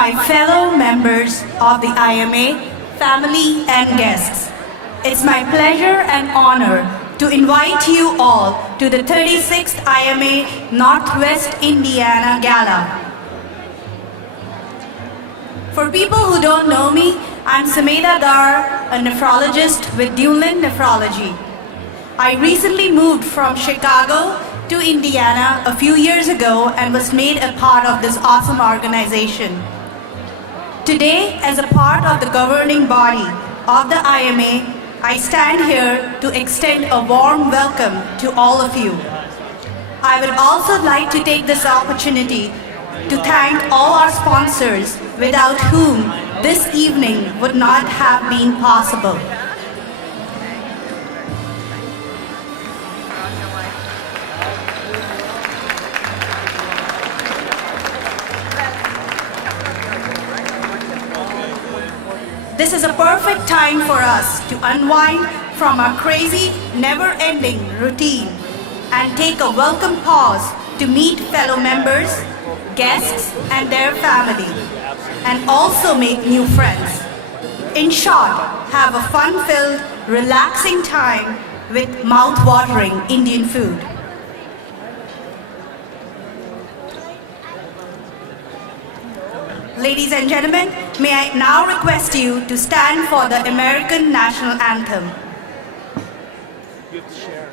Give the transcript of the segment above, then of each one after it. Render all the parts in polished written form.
my fellow members of the IMA, family and guests. It's my pleasure and honor to invite you all to the 36th IMA Northwest Indiana Gala. For people who don't know me, I'm Sumedha Dar, a nephrologist with Duneland Nephrology. I recently moved from Chicago to Indiana a few years ago and was made a part of this awesome organization. Today, as a part of the governing body of the IMA, I stand here to extend a warm welcome to all of you. I would also like to take this opportunity to thank all our sponsors without whom this evening would not have been possible. This is a perfect time for us to unwind from our crazy, never-ending routine and take a welcome pause to meet fellow members, guests, and their family, and also make new friends. In short, have a fun-filled, relaxing time with mouth-watering Indian food. Ladies and gentlemen, may I now request you to stand for the American National Anthem. You have to share.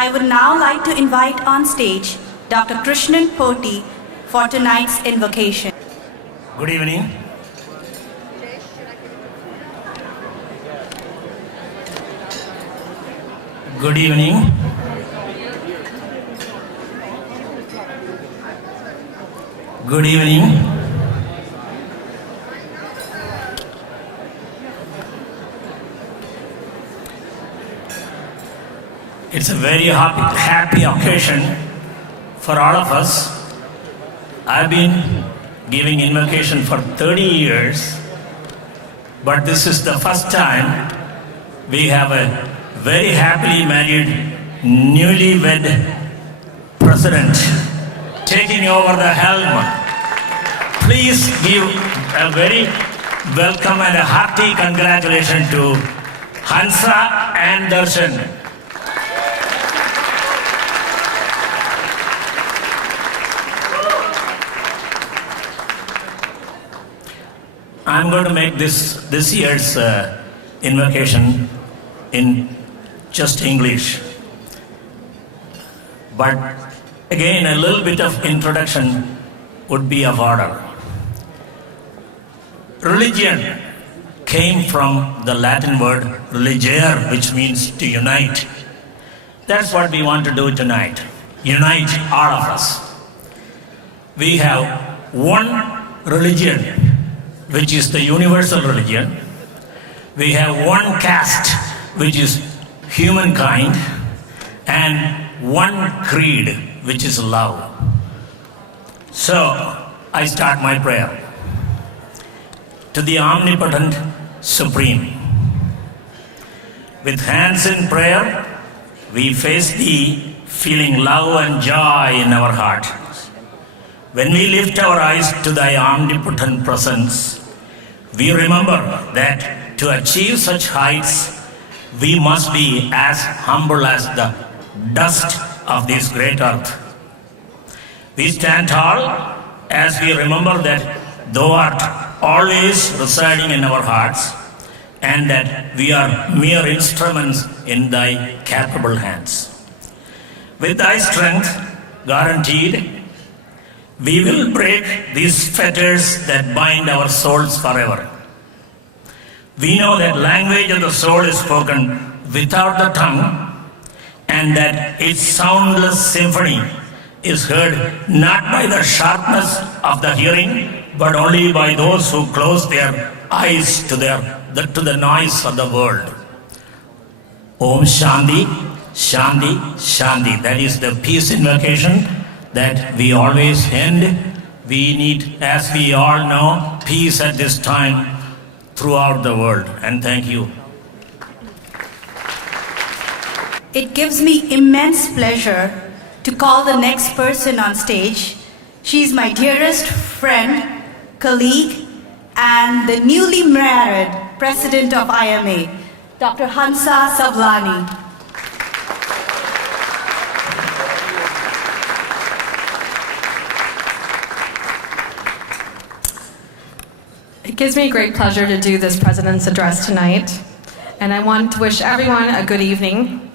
I would now like to invite on stage Dr. Krishnan Poti for tonight's invocation. Good evening. Good evening. Good evening. It's a very happy occasion for all of us. I've been giving invocation for 30 years, but this is the first time we have a very happily married, newlywed president taking over the helm. Please give a very welcome and a hearty congratulations to Hansa and Darshan. I'm going to make this year's invocation in just English. But again, a little bit of introduction would be of order. Religion came from the Latin word religere, which means to unite. That's what we want to do tonight. Unite all of us. We have one religion, which is the universal religion. We have one caste, which is humankind, and one creed, which is love. So, I start my prayer. To the omnipotent Supreme. With hands in prayer, we face Thee, feeling love and joy in our heart. When we lift our eyes to Thy omnipotent presence, we remember that to achieve such heights, we must be as humble as the dust of this great earth. We stand tall as we remember that Thou art always residing in our hearts, and that we are mere instruments in Thy capable hands. With Thy strength guaranteed, we will break these fetters that bind our souls forever. We know that language of the soul is spoken without the tongue, and that its soundless symphony is heard not by the sharpness of the hearing, but only by those who close their eyes to the noise of the world. Om Shanti, Shanti, Shanti. That is the peace invocation that we always end. We need, as we all know, peace at this time throughout the world. And thank you. It gives me immense pleasure to call the next person on stage. She's my dearest friend, colleague, and the newly married president of IMA, Dr. Hansa Savlani. It gives me great pleasure to do this President's Address tonight, and I want to wish everyone a good evening.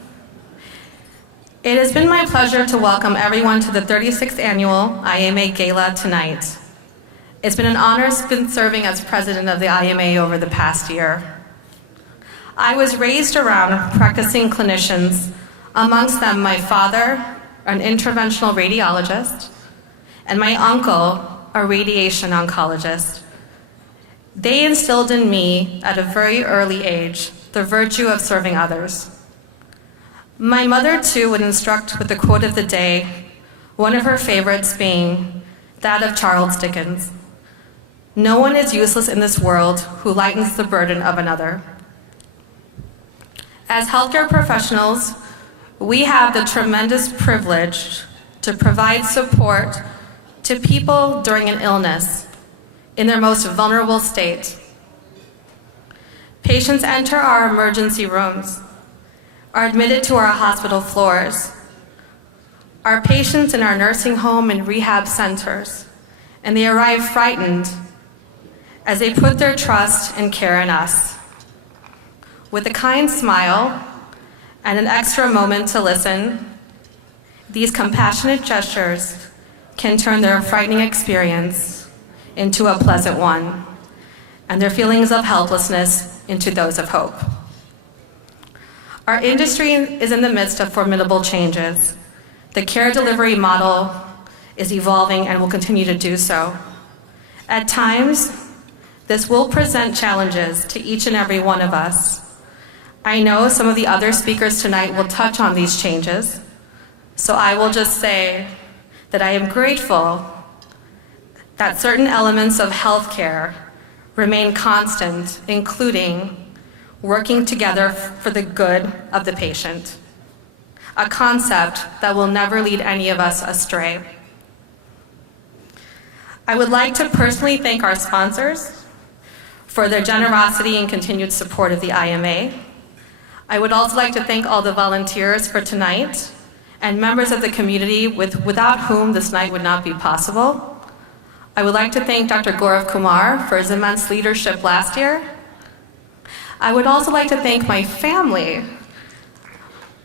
It has been my pleasure to welcome everyone to the 36th Annual IMA Gala tonight. It's been an honor serving as President of the IMA over the past year. I was raised around practicing clinicians, amongst them my father, an interventional radiologist, and my uncle, a radiation oncologist. They instilled in me, at a very early age, the virtue of serving others. My mother, too, would instruct with the quote of the day, one of her favorites being that of Charles Dickens. No one is useless in this world who lightens the burden of another. As healthcare professionals, we have the tremendous privilege to provide support to people during an illness in their most vulnerable state. Patients enter our emergency rooms, are admitted to our hospital floors, are patients in our nursing home and rehab centers, and they arrive frightened as they put their trust and care in us. With a kind smile and an extra moment to listen, these compassionate gestures can turn their frightening experience into a pleasant one, and their feelings of helplessness into those of hope. Our industry is in the midst of formidable changes. The care delivery model is evolving and will continue to do so. At times, this will present challenges to each and every one of us. I know some of the other speakers tonight will touch on these changes, so I will just say that I am grateful that certain elements of healthcare remain constant, including working together for the good of the patient, a concept that will never lead any of us astray. I would like to personally thank our sponsors for their generosity and continued support of the IMA. I would also like to thank all the volunteers for tonight and members of the community without whom this night would not be possible. I would like to thank Dr. Gaurav Kumar for his immense leadership last year. I would also like to thank my family,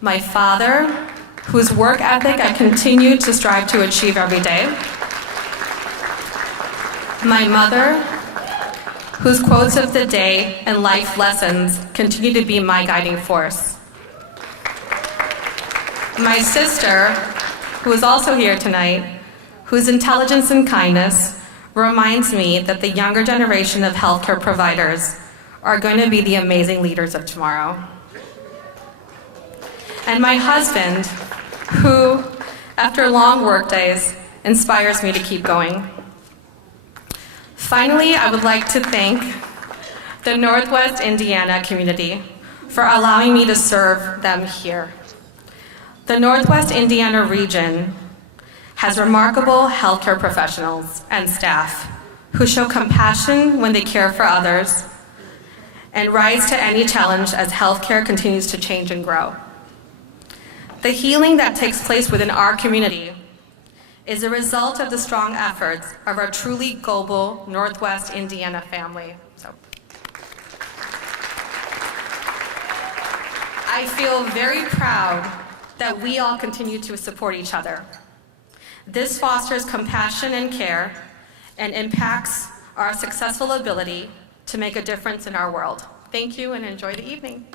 my father, whose work ethic I continue to strive to achieve every day, my mother, whose quotes of the day and life lessons continue to be my guiding force, my sister, who is also here tonight, whose intelligence and kindness reminds me that the younger generation of healthcare providers are going to be the amazing leaders of tomorrow. And my husband, who, after long work days, inspires me to keep going. Finally, I would like to thank the Northwest Indiana community for allowing me to serve them here. The Northwest Indiana region has remarkable healthcare professionals and staff who show compassion when they care for others and rise to any challenge as healthcare continues to change and grow. The healing that takes place within our community is a result of the strong efforts of our truly global Northwest Indiana family. I feel very proud that we all continue to support each other. This fosters compassion and care and impacts our successful ability to make a difference in our world. Thank you and enjoy the evening.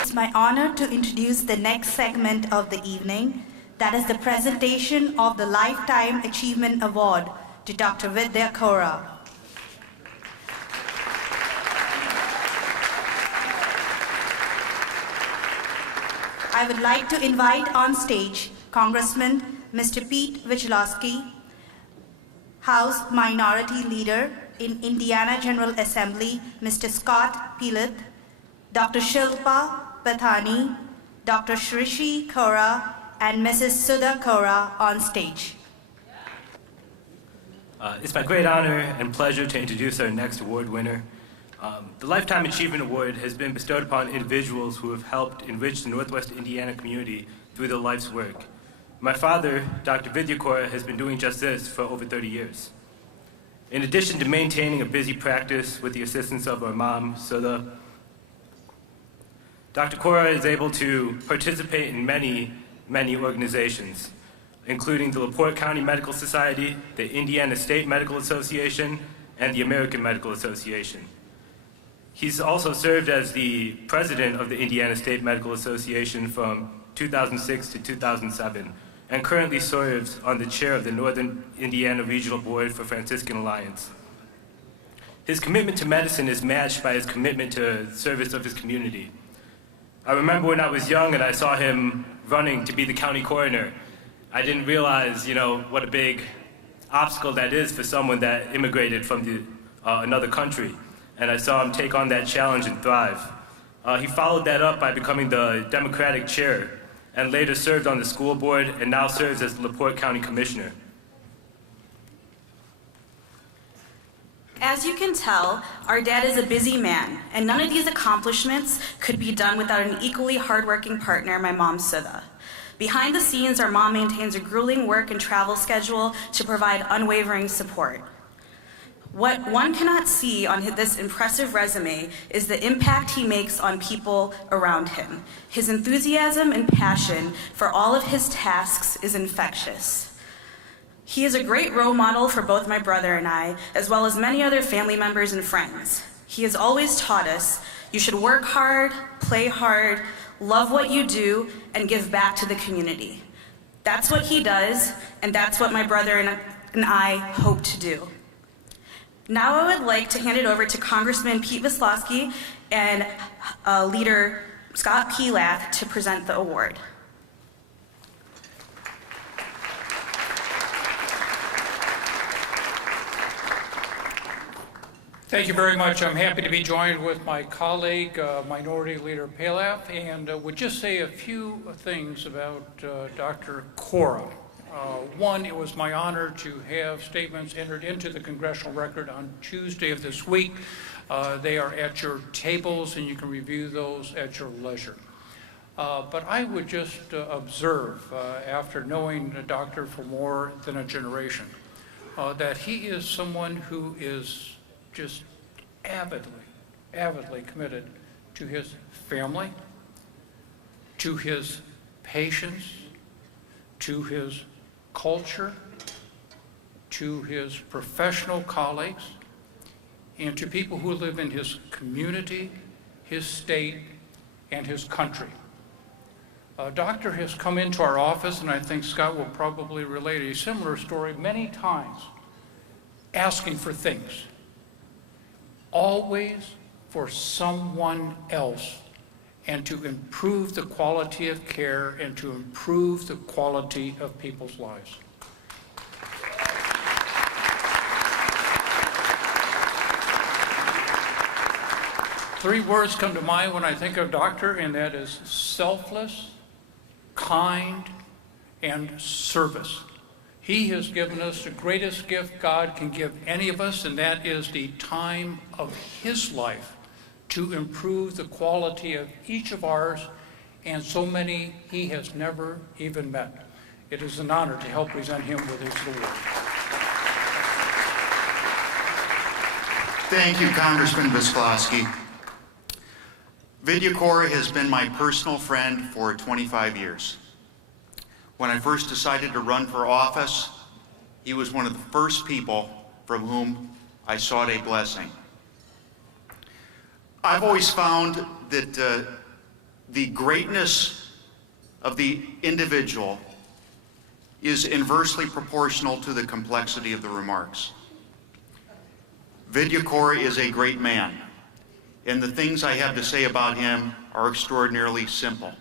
It's my honor to introduce the next segment of the evening, that is the presentation of the Lifetime Achievement Award to Dr. Vidya Kaura. I would like to invite on stage Congressman Mr. Pete Wichlowski, House Minority Leader in Indiana General Assembly, Mr. Scott Pilot, Dr. Shilpa Pathani, Dr. Shrishi Kaura, and Mrs. Sudha Kaura on stage. It's my great honor and pleasure to introduce our next award winner. The Lifetime Achievement Award has been bestowed upon individuals who have helped enrich the Northwest Indiana community through their life's work. My father, Dr. Vidya Kaura, has been doing just this for over 30 years. In addition to maintaining a busy practice with the assistance of our mom, Sudha, Dr. Kaura is able to participate in many organizations, including the LaPorte County Medical Society, the Indiana State Medical Association, and the American Medical Association. He's also served as the president of the Indiana State Medical Association from 2006 to 2007, and currently serves on the chair of the Northern Indiana Regional Board for Franciscan Alliance. His commitment to medicine is matched by his commitment to service of his community. I remember when I was young and I saw him running to be the county coroner. I didn't realize, what a big obstacle that is for someone that immigrated from another country. And I saw him take on that challenge and thrive. He followed that up by becoming the Democratic chair and later served on the school board and now serves as the LaPorte County Commissioner. As you can tell, our dad is a busy man, and none of these accomplishments could be done without an equally hardworking partner, my mom, Sudha. Behind the scenes, our mom maintains a grueling work and travel schedule to provide unwavering support. What one cannot see on this impressive resume is the impact he makes on people around him. His enthusiasm and passion for all of his tasks is infectious. He is a great role model for both my brother and I, as well as many other family members and friends. He has always taught us you should work hard, play hard, love what you do, and give back to the community. That's what he does, and that's what my brother and I hope to do. Now I would like to hand it over to Congressman Pete Wisłowski and Leader Scott Pelath to present the award. Thank you very much. I'm happy to be joined with my colleague, Minority Leader Pelath, and would just say a few things about Dr. Cora. One, it was my honor to have statements entered into the congressional record on Tuesday of this week. They are at your tables, and you can review those at your leisure. But I would just observe, after knowing the doctor for more than a generation, that he is someone who is just avidly committed to his family, to his patients, to his culture, to his professional colleagues, and to people who live in his community, his state, and his country. A doctor has come into our office, and I think Scott will probably relate a similar story many times, asking for things, always for someone else, and to improve the quality of care and to improve the quality of people's lives. Three words come to mind when I think of doctor, and that is selfless, kind, and service. He has given us the greatest gift God can give any of us, and that is the time of his life to improve the quality of each of ours, and so many he has never even met. It is an honor to help present him with his award. Thank you, Congressman Wisłowski. Vidya Cora has been my personal friend for 25 years. When I first decided to run for office, he was one of the first people from whom I sought a blessing. I've always found that the greatness of the individual is inversely proportional to the complexity of the remarks. Vidya Cora is a great man, and the things I have to say about him are extraordinarily simple.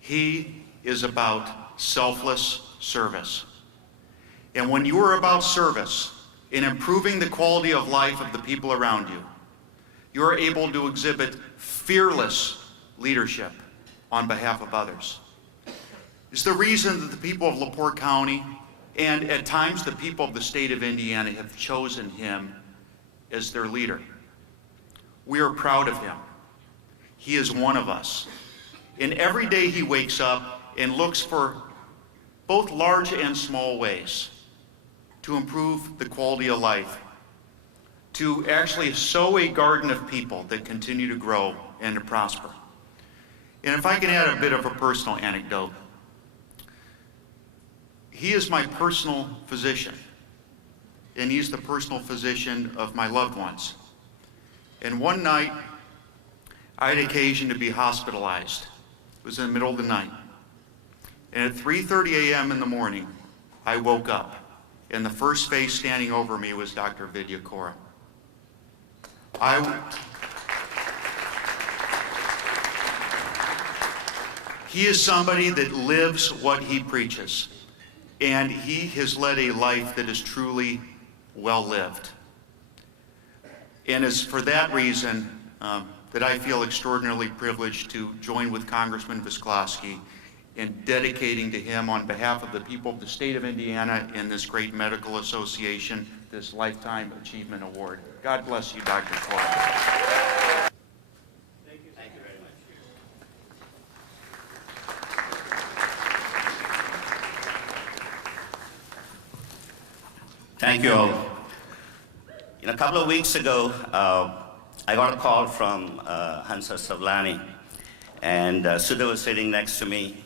He is about selfless service. And when you are about service in improving the quality of life of the people around you, you are able to exhibit fearless leadership on behalf of others. It's the reason that the people of LaPorte County, and at times the people of the state of Indiana, have chosen him as their leader. We are proud of him. He is one of us. And every day he wakes up and looks for both large and small ways to improve the quality of life, to actually sow a garden of people that continue to grow and to prosper. And if I can add a bit of a personal anecdote, he is my personal physician, and he's the personal physician of my loved ones. And one night, I had occasion to be hospitalized. It was in the middle of the night. And at 3:30 a.m. in the morning, I woke up, and the first face standing over me was Dr. Vidya Cora. He is somebody that lives what he preaches, and he has led a life that is truly well lived. And it's for that reason that I feel extraordinarily privileged to join with Congressman Wisłowski in dedicating to him, on behalf of the people of the state of Indiana and this great medical association, this Lifetime Achievement Award. God bless you, Dr. Cora. Thank you very much. Thank you all. A couple of weeks ago, I got a call from Hansa Savlani, and Sudha was sitting next to me,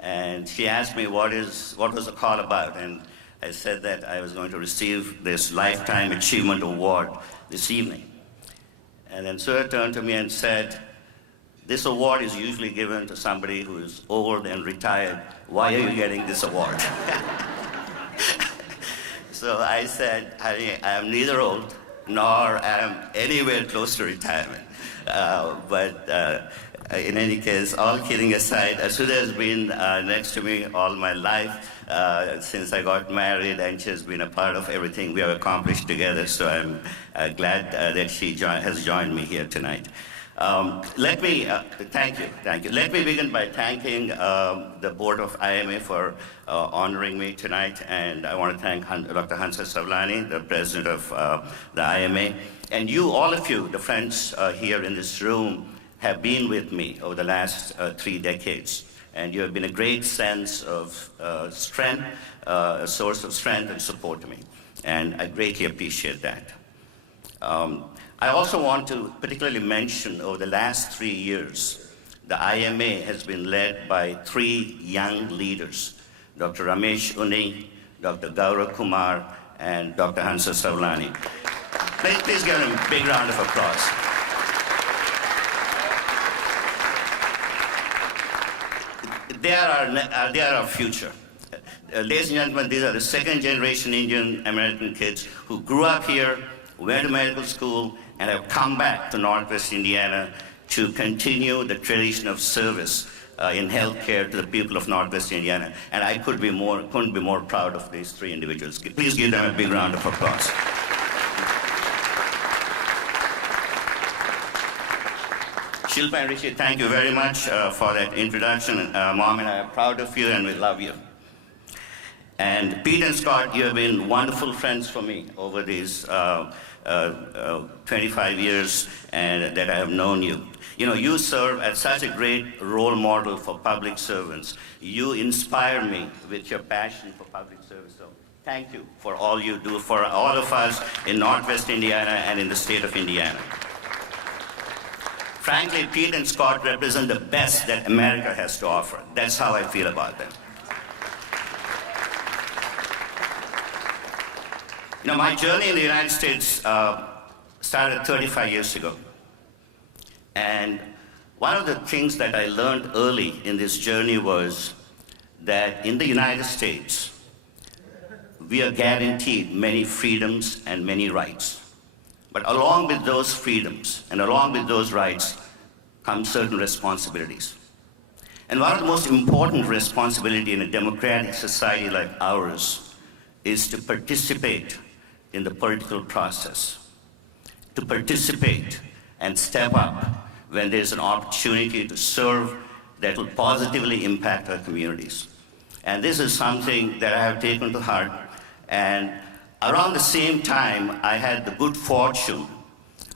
and she asked me what was the call about, and I said that I was going to receive this Lifetime Achievement Award this evening. And then Sudha turned to me and said, "This award is usually given to somebody who is old and retired. Why are you getting this award?" So I said, I am neither old nor am anywhere close to retirement. But in any case, all kidding aside, Sudha has been next to me all my life since I got married, and she has been a part of everything we have accomplished together. So I'm glad that she has joined me here tonight. Let me thank you. Let me begin by thanking the board of IMA for honoring me tonight, and I want to thank Dr. Hansa Savlani, the president of the IMA, and you, all of you, the friends here in this room, have been with me over the last 3 decades, and you have been a great sense of strength, a source of strength and support to me, and I greatly appreciate that. I also want to particularly mention over the last 3 years, the IMA has been led by 3 young leaders, Dr. Ramesh Uni, Dr. Gaurav Kumar, and Dr. Hansa Savlani. Please give them a big round of applause. They are our future. Ladies and gentlemen, these are the second-generation Indian American kids who grew up here, went to medical school, and have come back to Northwest Indiana to continue the tradition of service in healthcare to the people of Northwest Indiana. And I couldn't be more proud of these 3 individuals. Please give them a big round of applause. Shilpa and Rishi, thank you very much for that introduction. Mom and I are proud of you, and we love you. And Pete and Scott, you have been wonderful friends for me over these 25 years and that I have known you. You serve as such a great role model for public servants. You inspire me with your passion for public service. So thank you for all you do for all of us in Northwest Indiana and in the state of Indiana. Frankly, Pete and Scott represent the best that America has to offer. That's how I feel about them. My journey in the United States started 35 years ago. And one of the things that I learned early in this journey was that in the United States, we are guaranteed many freedoms and many rights. But along with those freedoms and along with those rights come certain responsibilities. And one of the most important responsibilities in a democratic society like ours is to participate in the political process, to participate and step up when there's an opportunity to serve that will positively impact our communities. And this is something that I have taken to heart. And around the same time, I had the good fortune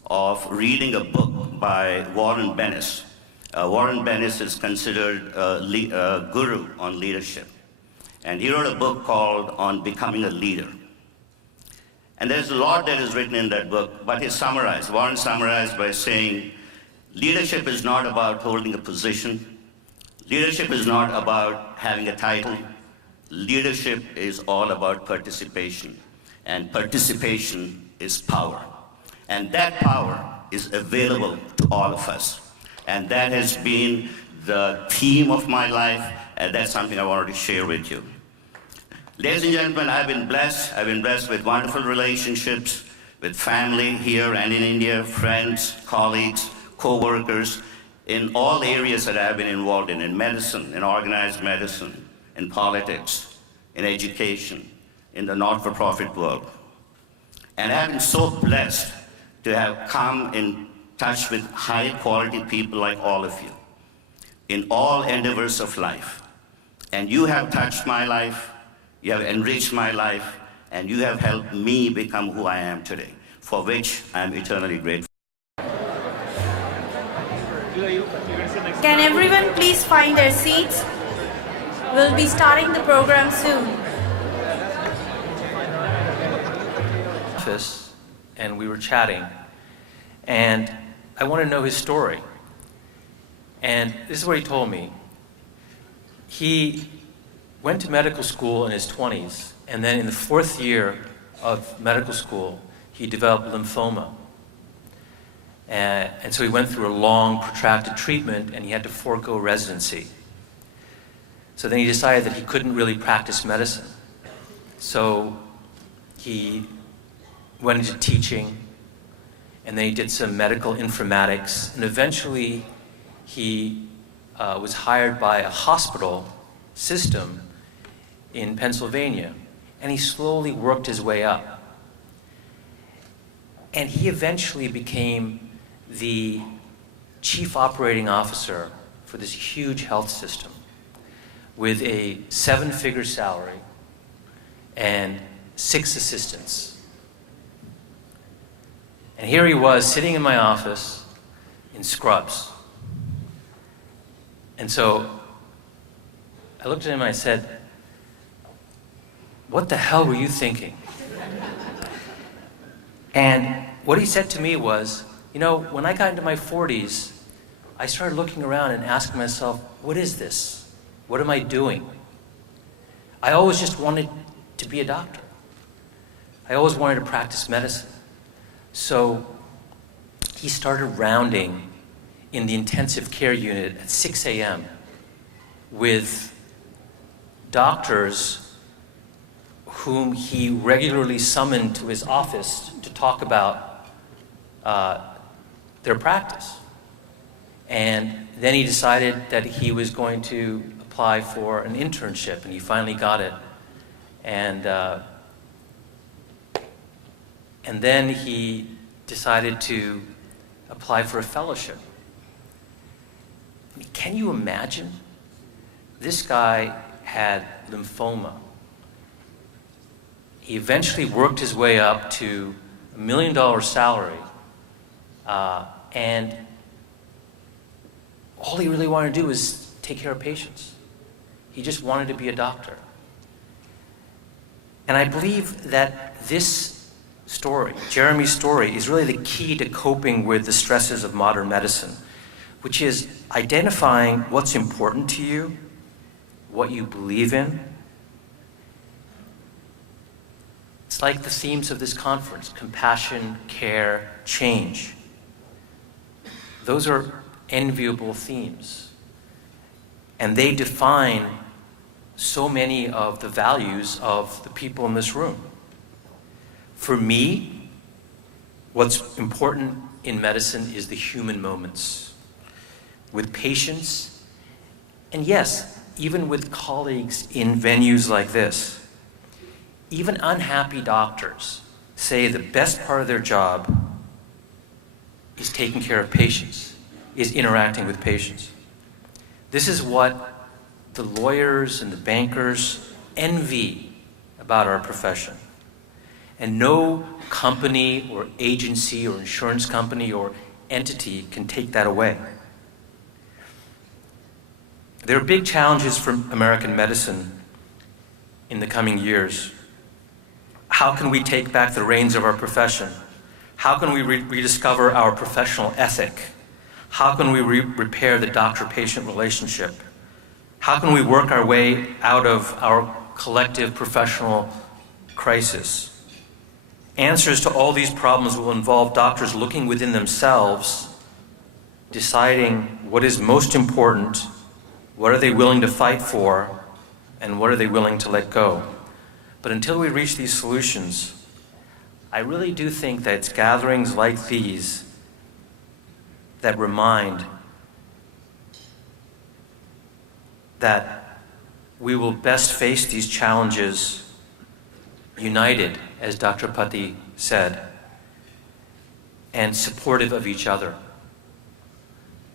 of reading a book by Warren Bennis. Warren Bennis is considered a guru on leadership. And he wrote a book called On Becoming a Leader. And there's a lot that is written in that book, but Warren summarized by saying, leadership is not about holding a position. Leadership is not about having a title. Leadership is all about participation. And participation is power. And that power is available to all of us. And that has been the theme of my life, and that's something I wanted to share with you. Ladies and gentlemen, I've been blessed. I've been blessed with wonderful relationships with family here and in India, friends, colleagues, co-workers, in all areas that I've been involved in medicine, in organized medicine, in politics, in education, in the not-for-profit world. And I've been so blessed to have come in touch with high-quality people like all of you in all endeavors of life. And you have touched my life, you have enriched my life, and you have helped me become who I am today, for which I am eternally grateful. Can everyone please find their seats? We'll be starting the program soon. and we were chatting. And I wanted to know his story. And this is what he told me. He went to medical school in his 20s, and then in the 4th year of medical school, he developed lymphoma. And so he went through a long, protracted treatment, and he had to forego residency. So then he decided that he couldn't really practice medicine. So he went into teaching, and then he did some medical informatics, and eventually he was hired by a hospital system in Pennsylvania, and he slowly worked his way up. And he eventually became the chief operating officer for this huge health system with a 7-figure salary and 6 assistants. And here he was sitting in my office in scrubs. And so I looked at him and I said, "What the hell were you thinking?" And what he said to me was, "You know, when I got into my 40s, I started looking around and asking myself, what is this? What am I doing? I always just wanted to be a doctor. I always wanted to practice medicine." So he started rounding in the intensive care unit at 6 a.m. with doctors whom he regularly summoned to his office to talk about their practice. And then he decided that he was going to apply for an internship, and he finally got it. And then he decided to apply for a fellowship. Can you imagine? This guy had lymphoma. He eventually worked his way up to $1 million salary, and all he really wanted to do was take care of patients. He just wanted to be a doctor. And I believe that this story, Jeremy's story, is really the key to coping with the stresses of modern medicine, which is identifying what's important to you, what you believe in. It's like the themes of this conference: compassion, care, change. Those are enviable themes, and they define so many of the values of the people in this room. For me, what's important in medicine is the human moments with patients, and yes, even with colleagues in venues like this. Even unhappy doctors say the best part of their job is taking care of patients, is interacting with patients. This is what the lawyers and the bankers envy about our profession. And no company or agency or insurance company or entity can take that away. There are big challenges for American medicine in the coming years. How can we take back the reins of our profession? How can we rediscover our professional ethic? How can we repair the doctor-patient relationship? How can we work our way out of our collective professional crisis? Answers to all these problems will involve doctors looking within themselves, deciding what is most important, what are they willing to fight for, and what are they willing to let go. But until we reach these solutions, I really do think that it's gatherings like these that remind that we will best face these challenges united, as Dr. Pati said, and supportive of each other.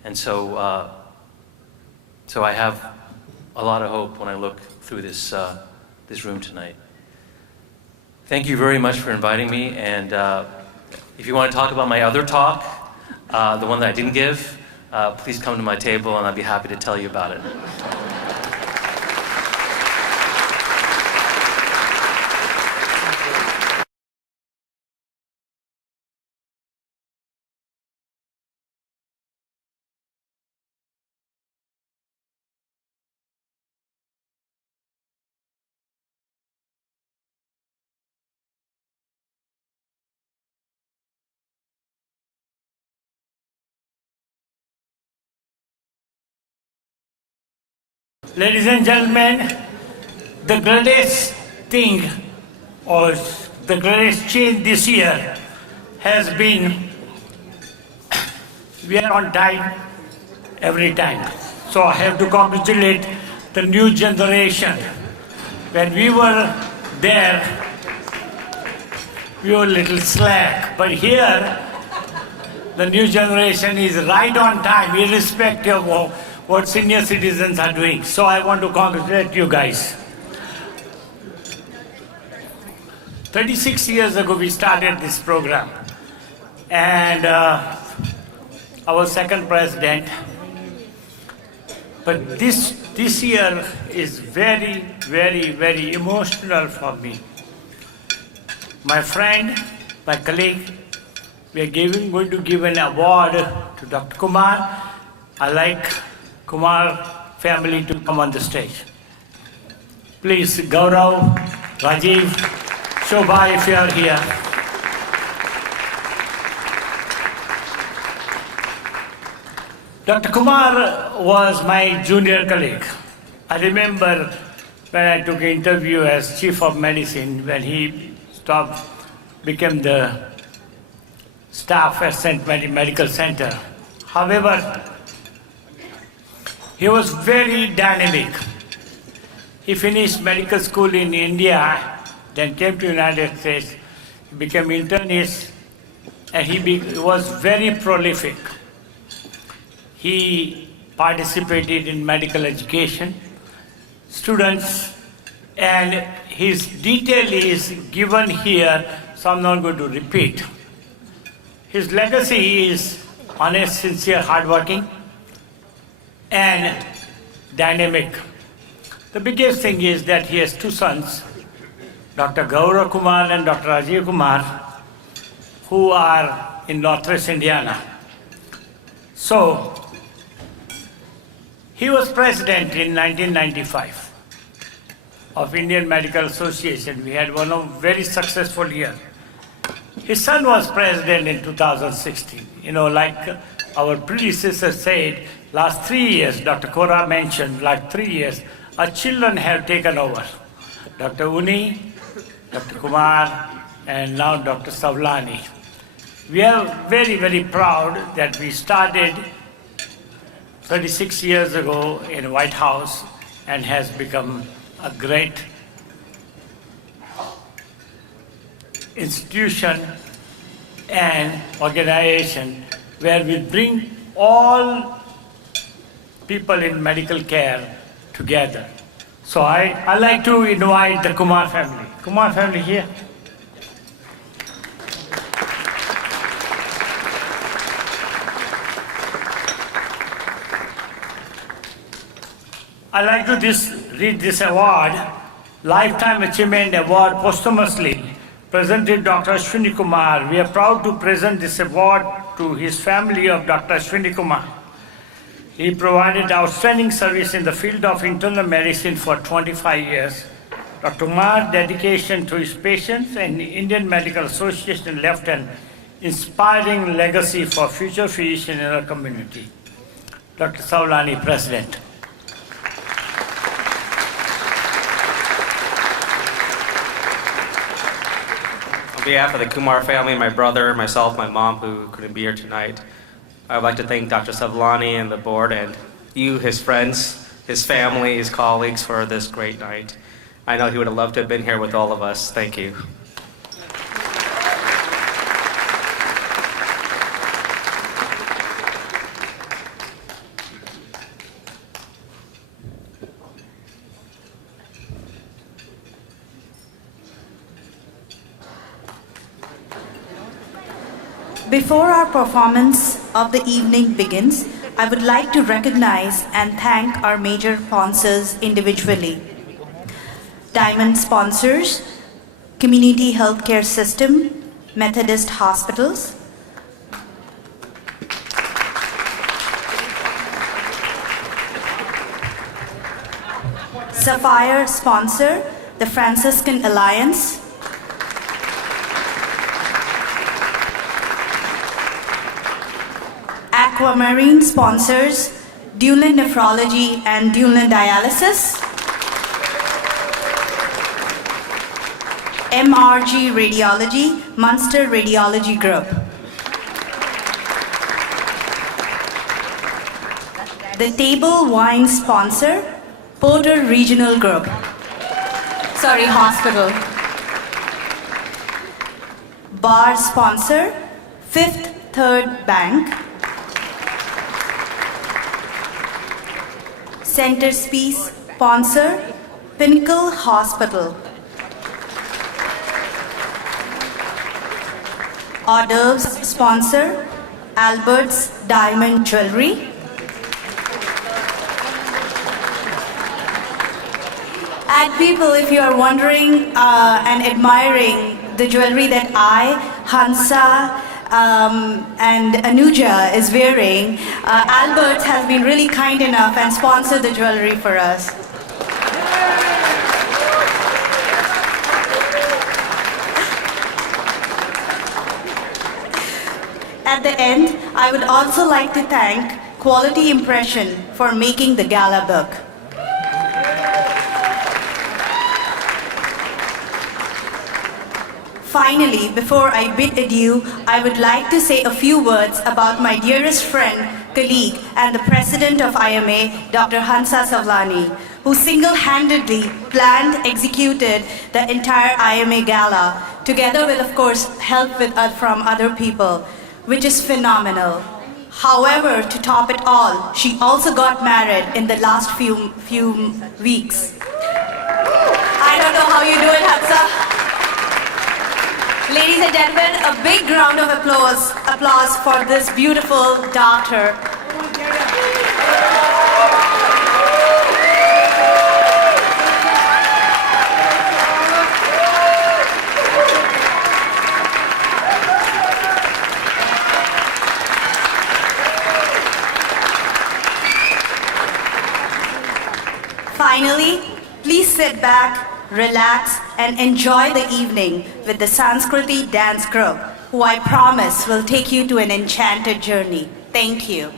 And so I have a lot of hope when I look through this room tonight. Thank you very much for inviting me, and if you want to talk about my other talk, the one that I didn't give, please come to my table and I'd be happy to tell you about it. Ladies and gentlemen, the greatest thing or the greatest change this year has been we are on time every time. So I have to congratulate the new generation. When we were there, we were a little slack, but here the new generation is right on time, irrespective of what senior citizens are doing. So I want to congratulate you guys. 36 years ago we started this program, and our second president. But this year is very, very, very emotional for me. My friend, my colleague, we are going to give an award to Dr. Kumar. I like Kumar family to come on the stage. Please, Gaurav, Rajiv, Shobha, if you are here. Dr. Kumar was my junior colleague. I remember when I took an interview as chief of medicine, when he became the staff at St. Mary Medical Center. However, he was very dynamic. He finished medical school in India, then came to United States, became internist, and he was very prolific. He participated in medical education, students, and his detail is given here, so I'm not going to repeat. His legacy is honest, sincere, hardworking, and dynamic. The biggest thing is that he has two sons, Dr. Gaurav Kumar and Dr. Rajiv Kumar, who are in Northwest Indiana. So, he was president in 1995 of Indian Medical Association. We had one of very successful year. His son was president in 2016. You know, like our predecessor said, last 3 years, Dr. Kora mentioned, like 3 years, our children have taken over. Dr. Uni, Dr. Kumar, and now Dr. Savlani. We are very, very proud that we started 36 years ago in White House and has become a great institution and organization where we bring all people in medical care together. So I like to invite the Kumar family. Kumar family here. I like to read this award, Lifetime Achievement Award, posthumously presented Dr. Ashwini Kumar. We are proud to present this award to his family of Dr. Ashwini Kumar. He provided outstanding service in the field of internal medicine for 25 years. Dr. Kumar's dedication to his patients and Indian Medical Association left an inspiring legacy for future physicians in our community. Dr. Savlani, President. On behalf of the Kumar family, my brother, myself, my mom, who couldn't be here tonight, I would like to thank Dr. Savlani and the board and you, his friends, his family, his colleagues for this great night. I know he would have loved to have been here with all of us. Thank you. Before our performance of the evening begins, I would like to recognize and thank our major sponsors individually. Diamond sponsors, Community Healthcare System, Methodist Hospitals, Sapphire sponsor, the Franciscan Alliance, Aquamarine sponsors, Duneland Nephrology and Duneland Dialysis, MRG Radiology, Munster Radiology Group. The table wine sponsor, Porter Regional Group. Sorry, hospital. Bar sponsor, Fifth Third Bank. Centerpiece sponsor, Pinnacle Hospital. Hors d'oeuvres sponsor, Albert's Diamond Jewelry. And people, if you are wondering and admiring the jewelry that I, Hansa, and Anuja is wearing, Albert has been really kind enough and sponsored the jewelry for us. At the end, I would also like to thank Quality Impression for making the Gala book. Finally, before I bid adieu, I would like to say a few words about my dearest friend, colleague, and the president of IMA, Dr. Hansa Savlani, who single-handedly planned, executed the entire IMA Gala, together with, of course, help from other people, which is phenomenal. However, to top it all, she also got married in the last few weeks. I don't know how you do it, Hansa. Ladies and gentlemen, a big round of applause for this beautiful doctor. Finally, please sit back, relax, and enjoy the evening with the Sanskriti dance group, who I promise will take you to an enchanted journey. Thank you.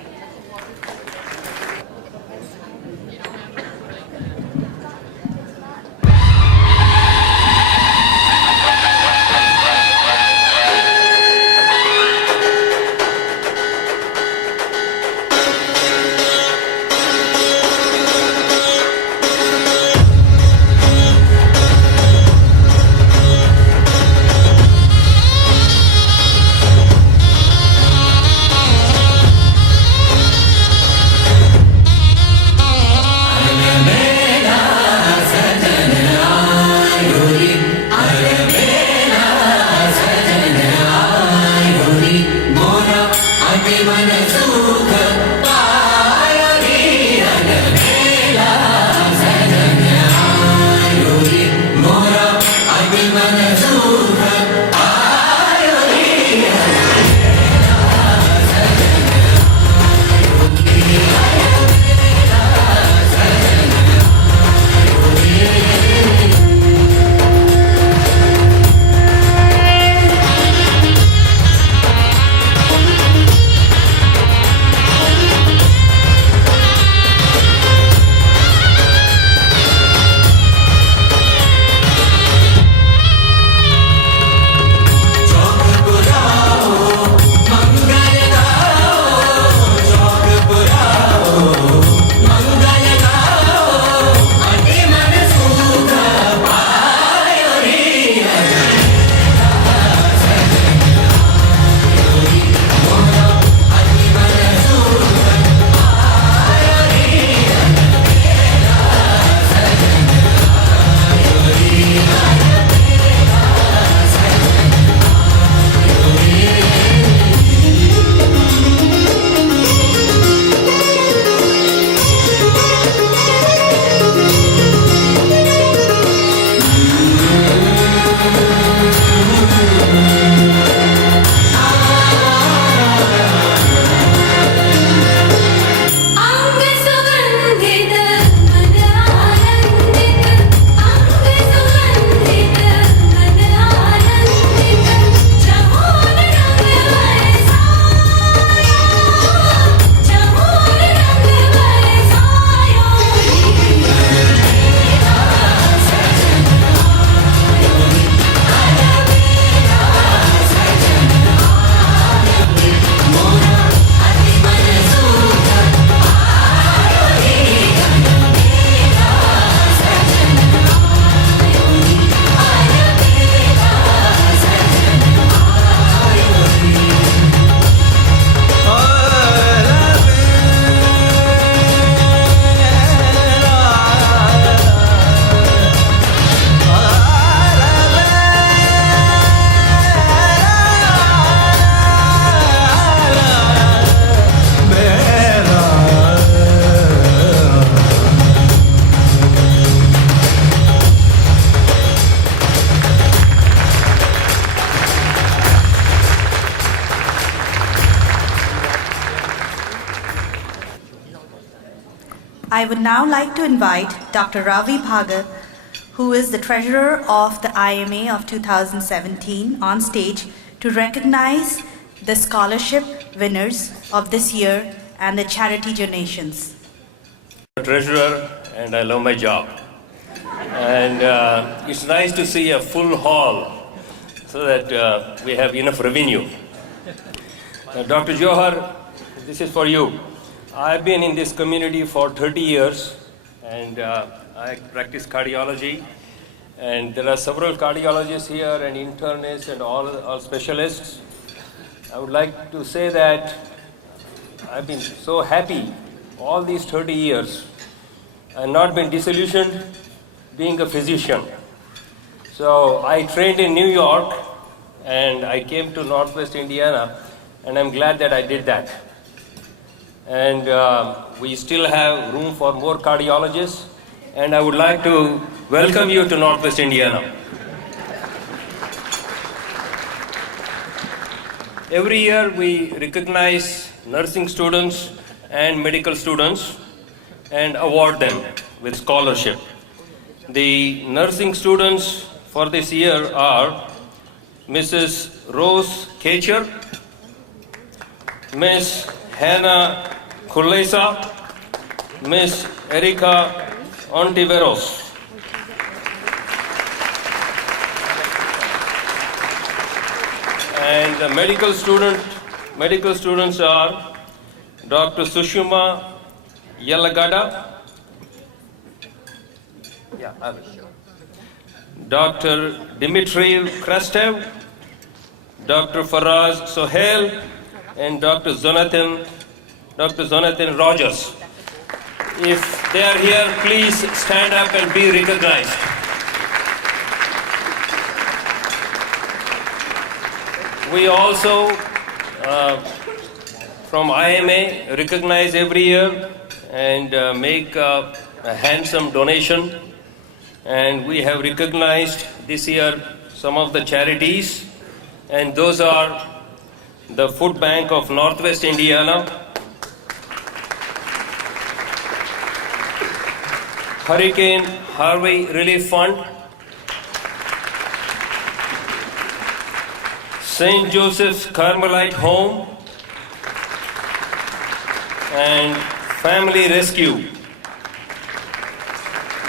I would now like to invite Dr. Ravi Bhagat, who is the treasurer of the IMA of 2017, on stage to recognize the scholarship winners of this year and the charity donations. I'm a treasurer and I love my job. And it's nice to see a full hall so that we have enough revenue. Dr. Johar, this is for you. I've been in this community for 30 years and I practice cardiology. And there are several cardiologists here and internists and all specialists. I would like to say that I've been so happy all these 30 years and not been disillusioned being a physician. So I trained in New York and I came to Northwest Indiana and I'm glad that I did that. And we still have room for more cardiologists and I would like to welcome you to Northwest Indiana. Every year we recognize nursing students and medical students and award them with scholarship. The nursing students for this year are Mrs. Rose Kacher, Miss Hannah Kulesa, Miss Erica Ontiveros. And the medical students are Dr. Sushma Yelagada, Dr. Dmitry Krastev, Dr. Faraz Sohail, and Dr. Jonathan Rogers. If they are here, please stand up and be recognized. We also, from IMA, recognize every year and make a handsome donation. And we have recognized this year some of the charities, and those are the Food Bank of Northwest Indiana, Hurricane Harvey Relief Fund, St. Joseph's Carmelite Home, and Family Rescue.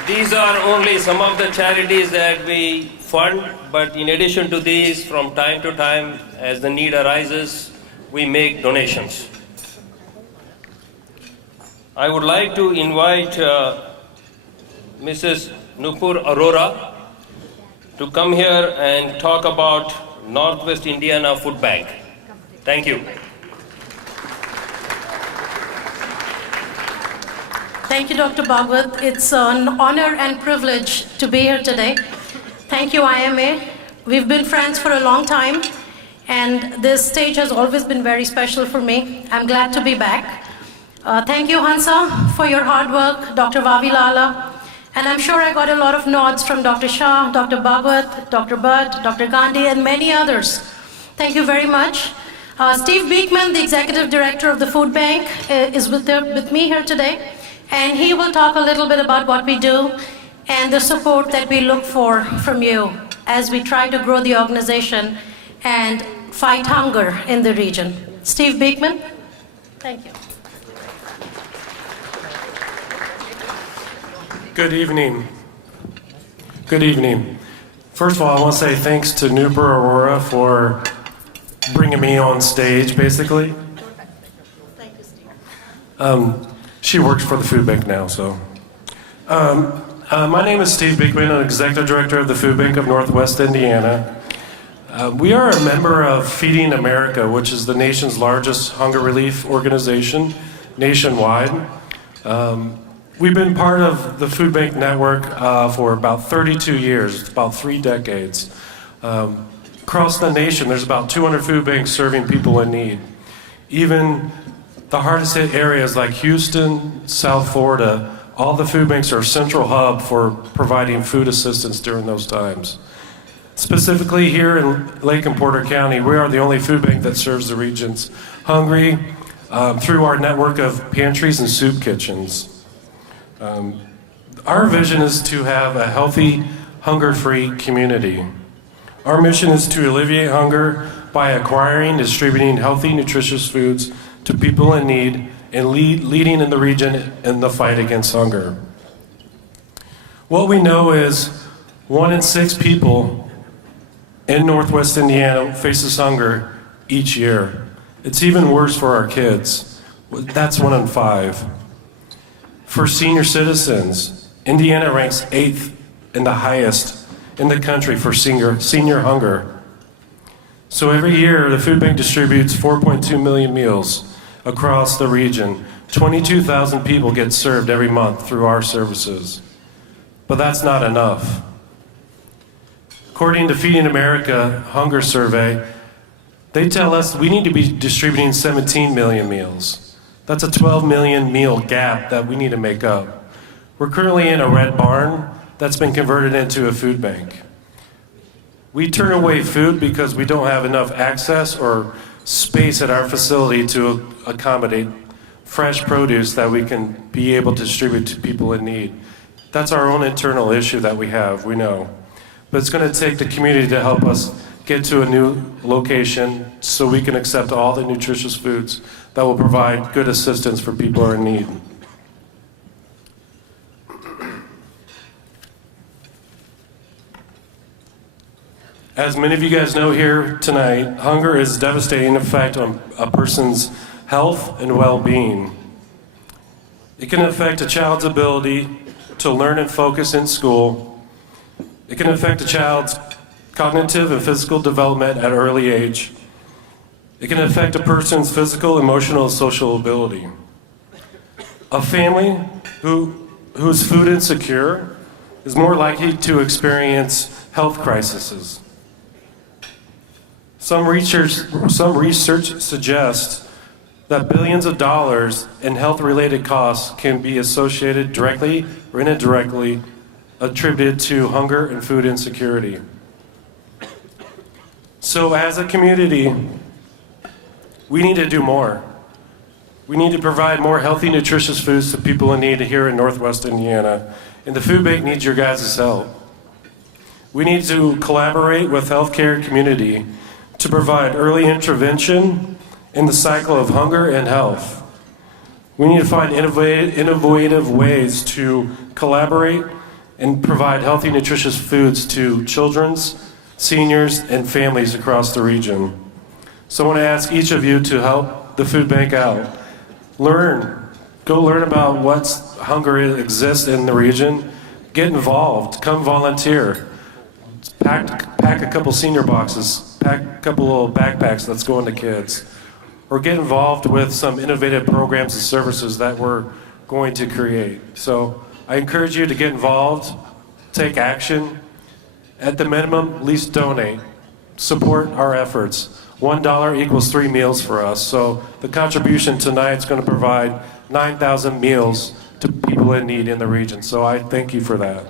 These are only some of the charities that we fund, but in addition to these, from time to time, as the need arises, we make donations. I would like to invite Mrs. Nupur Arora to come here and talk about Northwest Indiana Food Bank. Thank you. Thank you, Dr. Bhagwat. It's an honor and privilege to be here today. Thank you, IMA. We've been friends for a long time, and this stage has always been very special for me. I'm glad to be back. Thank you, Hansa, for your hard work, Dr. Vavilala, and I'm sure I got a lot of nods from Dr. Shah, Dr. Bhagwat, Dr. Bhatt, Dr. Gandhi, and many others. Thank you very much. Steve Beekman, the Executive Director of the Food Bank, is with me here today. And he will talk a little bit about what we do and the support that we look for from you as we try to grow the organization and fight hunger in the region. Steve Beekman. Thank you. Good evening. Good evening. First of all, I want to say thanks to Nupur Arora for bringing me on stage, basically. Thank you, Steve. She works for the food bank now, so. My name is Steve Beekman, I'm Executive Director of the Food Bank of Northwest Indiana. We are a member of Feeding America, which is the nation's largest hunger relief organization nationwide. We've been part of the food bank network for about 32 years, about 3 decades. Across the nation, there's about 200 food banks serving people in need. Even the hardest hit areas like Houston, South Florida, all the food banks are a central hub for providing food assistance during those times. Specifically here in Lake and Porter County, we are the only food bank that serves the region's hungry through our network of pantries and soup kitchens. Our vision is to have a healthy, hunger-free community. Our mission is to alleviate hunger by acquiring, distributing healthy, nutritious foods to people in need and leading in the region in the fight against hunger. What we know is 1 in 6 people in Northwest Indiana faces hunger each year. It's even worse for our kids. That's 1 in 5. For senior citizens, Indiana ranks 8th and the highest in the country for senior hunger. So every year, the food bank distributes 4.2 million meals across the region. 22,000 people get served every month through our services. But that's not enough. According to Feeding America Hunger Survey, they tell us we need to be distributing 17 million meals. That's a 12 million meal gap that we need to make up. We're currently in a red barn that's been converted into a food bank. We turn away food because we don't have enough access or space at our facility to accommodate fresh produce that we can be able to distribute to people in need. That's our own internal issue that we have, we know. But it's going to take the community to help us get to a new location so we can accept all the nutritious foods that will provide good assistance for people who are in need. As many of you guys know here tonight, hunger is a devastating effect on a person's health and well-being. It can affect a child's ability to learn and focus in school. It can affect a child's cognitive and physical development at an early age. It can affect a person's physical, emotional, and social ability. A family who's food insecure is more likely to experience health crises. Some research suggests that billions of dollars in health-related costs can be associated directly or indirectly attributed to hunger and food insecurity. So as a community, we need to do more. We need to provide more healthy, nutritious foods to people in need here in Northwest Indiana, and the food bank needs your guys' help. We need to collaborate with healthcare community to provide early intervention in the cycle of hunger and health. We need to find innovative ways to collaborate and provide healthy, nutritious foods to children, seniors, and families across the region. So I want to ask each of you to help the food bank out. Go learn about what hunger exists in the region. Get involved, come volunteer. Pack a couple senior boxes, pack a couple little backpacks that's going to kids. Or get involved with some innovative programs and services that we're going to create. So I encourage you to get involved, take action. At the minimum, at least donate. Support our efforts. $1 equals 3 meals for us. So the contribution tonight is going to provide 9,000 meals to people in need in the region. So I thank you for that.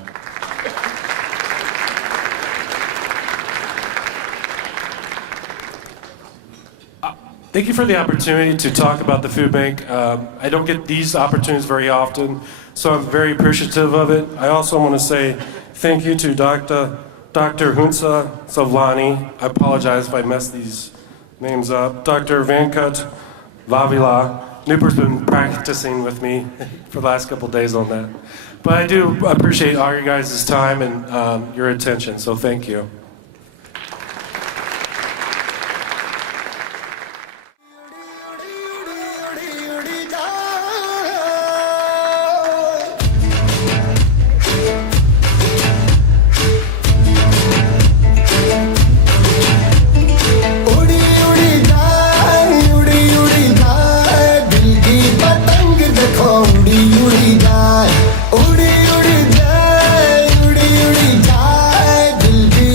Thank you for the opportunity to talk about the food bank. I don't get these opportunities very often, so I'm very appreciative of it. I also want to say thank you to Dr. Hunsa Savlani. I apologize if I messed these names up. Dr. Venkat Vavila. Newport's been practicing with me for the last couple of days on that. But I do appreciate all your guys' time and your attention, so thank you. उड़ी उड़ी जाए दिल की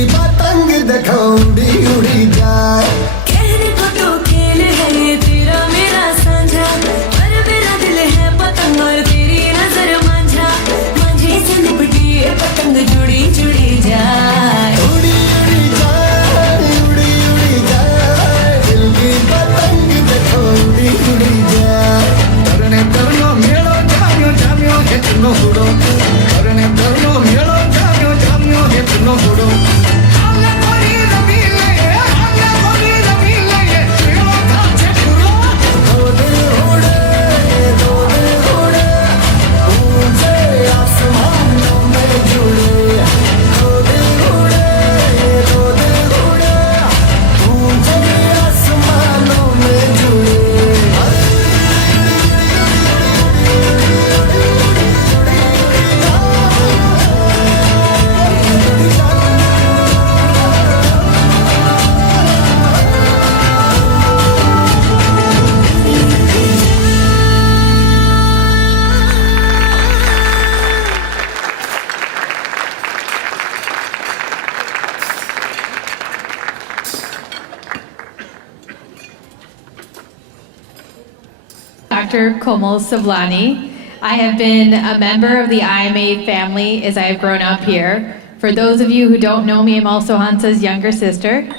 Dr. Komal Savlani. I have been a member of the IMA family as I have grown up here. For those of you who don't know me, I'm also Hansa's younger sister.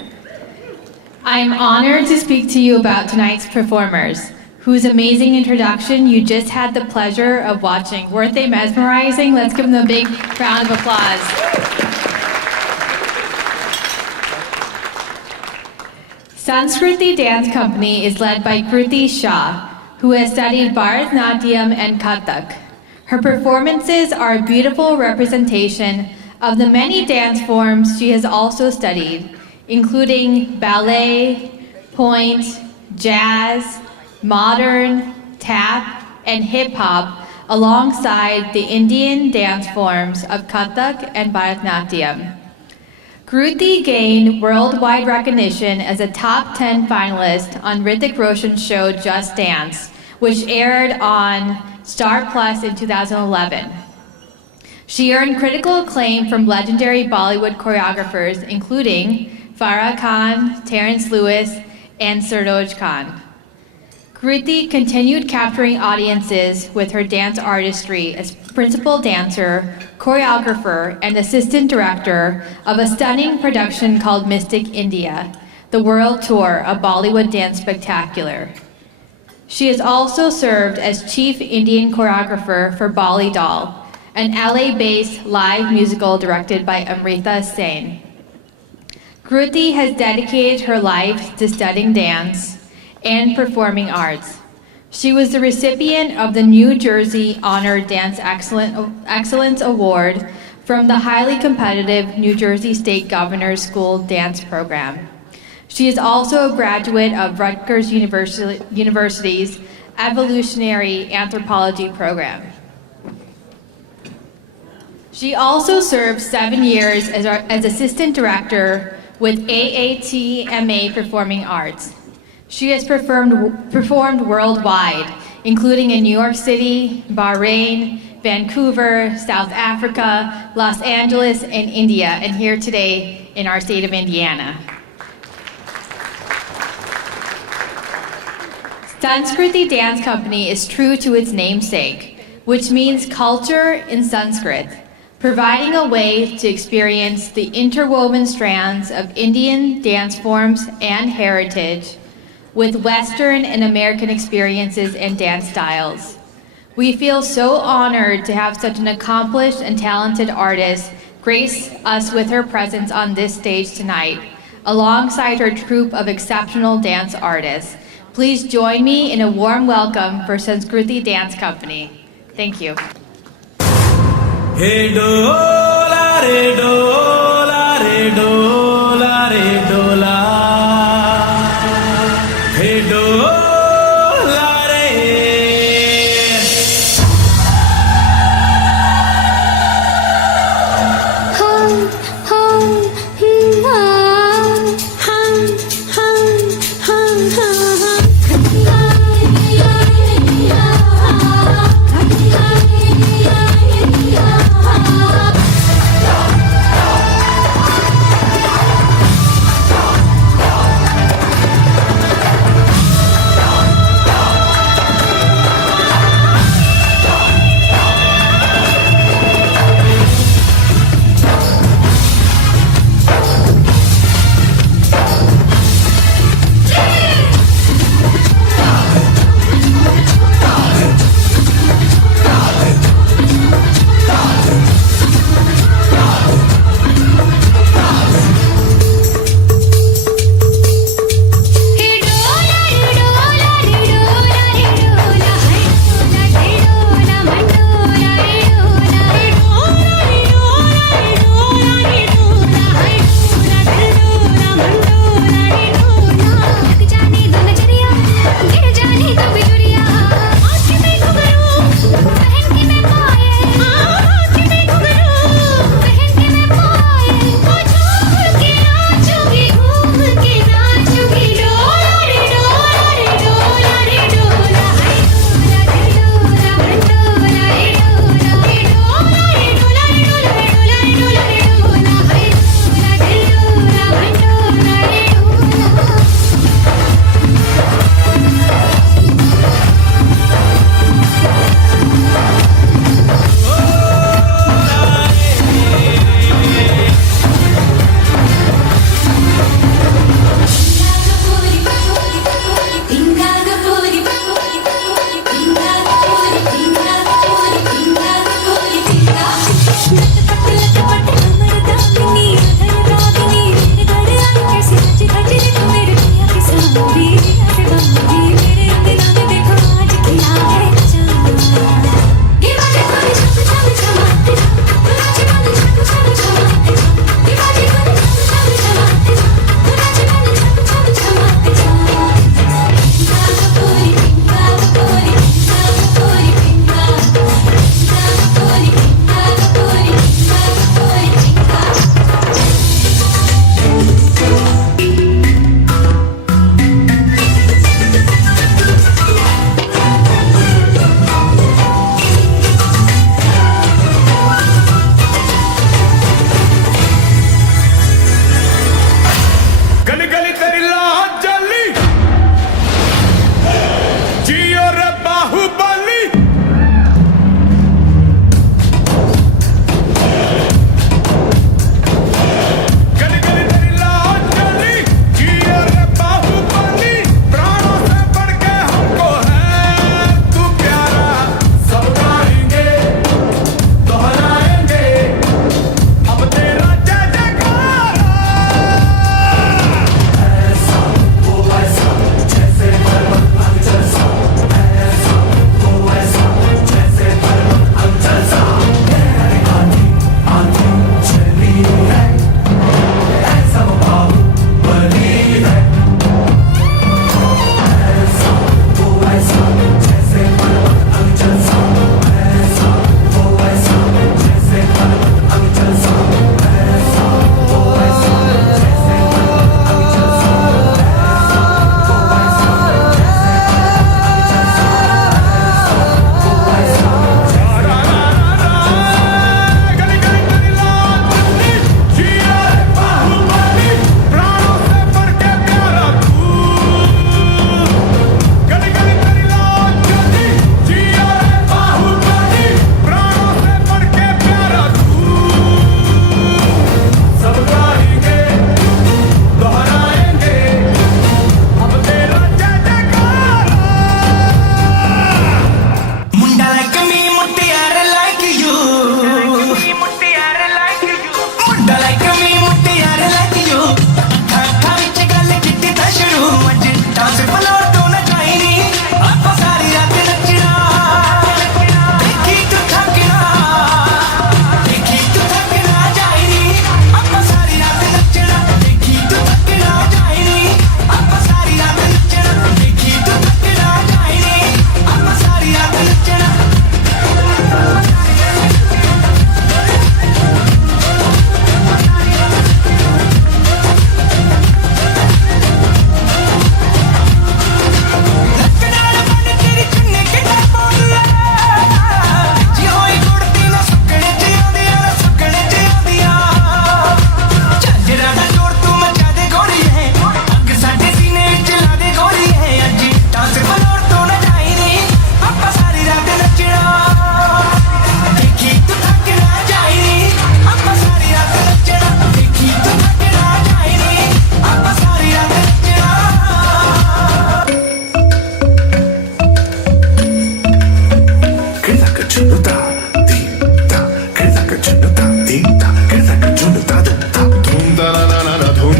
I am honored to speak to you about tonight's performers, whose amazing introduction you just had the pleasure of watching. Weren't they mesmerizing? Let's give them a big round of applause. Sanskriti Dance Company is led by Kruti Shah, who has studied Bharatanatyam and Kathak. Her performances are a beautiful representation of the many dance forms she has also studied, including ballet, point, jazz, modern, tap, and hip-hop, alongside the Indian dance forms of Kathak and Bharatanatyam. Kruti gained worldwide recognition as a top 10 finalist on Hrithik Roshan's show Just Dance, which aired on Star Plus in 2011. She earned critical acclaim from legendary Bollywood choreographers including Farah Khan, Terrence Lewis, and Saroj Khan. Kruti continued capturing audiences with her dance artistry as principal dancer, choreographer, and assistant director of a stunning production called Mystic India, the world tour of Bollywood dance spectacular. She has also served as chief Indian choreographer for Bali Doll, an LA-based live musical directed by Amrita Sen. Kruti has dedicated her life to studying dance and performing arts. She was the recipient of the New Jersey Honored Dance Excellence Award from the highly competitive New Jersey State Governor's School Dance Program. She is also a graduate of Rutgers University's Evolutionary Anthropology Program. She also served 7 years as assistant director with AATMA Performing Arts. She has performed worldwide, including in New York City, Bahrain, Vancouver, South Africa, Los Angeles, and India, and here today in our state of Indiana. Sanskriti Dance Company is true to its namesake, which means culture in Sanskrit, providing a way to experience the interwoven strands of Indian dance forms and heritage with Western and American experiences and dance styles. We feel so honored to have such an accomplished and talented artist grace us with her presence on this stage tonight, alongside her troupe of exceptional dance artists. Please join me in a warm welcome for Sanskriti Dance Company. Thank you. Hey dola re dola re dola re dola. Hey dola re. Hum hum hum hum hum hum.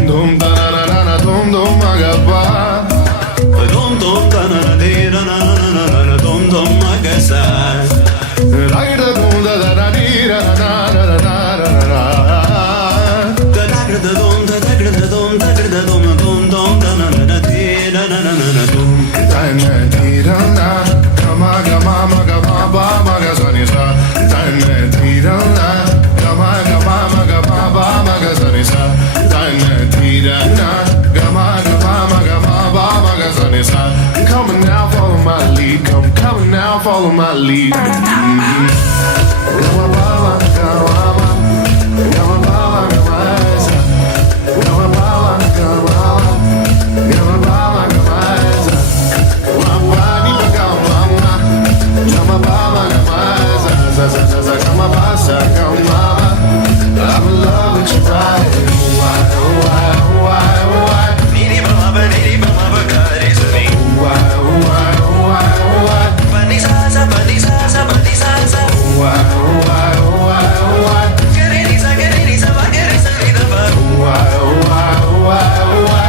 dum da na na na na dum dum magaba. Dum dum da na na de na na na na na dum dum magasa. Rai da dum da da da di da na na na na na na. Da da da dum da da da dum da da dum dum dum da na na na de na na na na dum. Da na di da na. Gama gama magaba ba magazani sa. Da na di da na. Gama gama magaba ba magazani sa. Da na di da na. Gama gama magaba ba magazani sa. Come on now, follow my lead. Come on now, follow my lead. Gama baba gama baba. Gama baba gama isa. Gama baba gama baba. Gama baba gama isa. Gama ni gama mama. Gama baba gama isa. Za gama basa gama mama. I'm in love with you right. Why, why, why, why? Nini baba gari suni. Why, why, why, why? Bani sa, bani sa, bani sa. Why, why, why, why? Gari sa, gari sa, ni da ba. Why, why, why, why?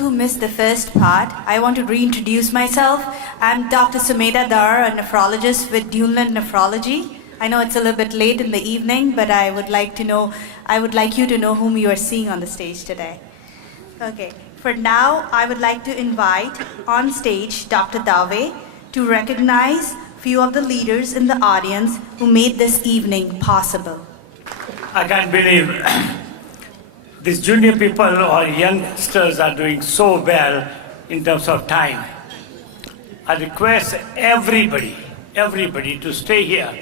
Who missed the first part, I want to reintroduce myself. I'm Dr. Sumedha Dar, a nephrologist with Dunland Nephrology. I know it's a little bit late in the evening, but I would like you to know whom you are seeing on the stage today. Okay, for now, I would like to invite on stage Dr. Dave to recognize few of the leaders in the audience who made this evening possible. I can't believe these junior people or youngsters are doing so well in terms of time. I request everybody to stay here,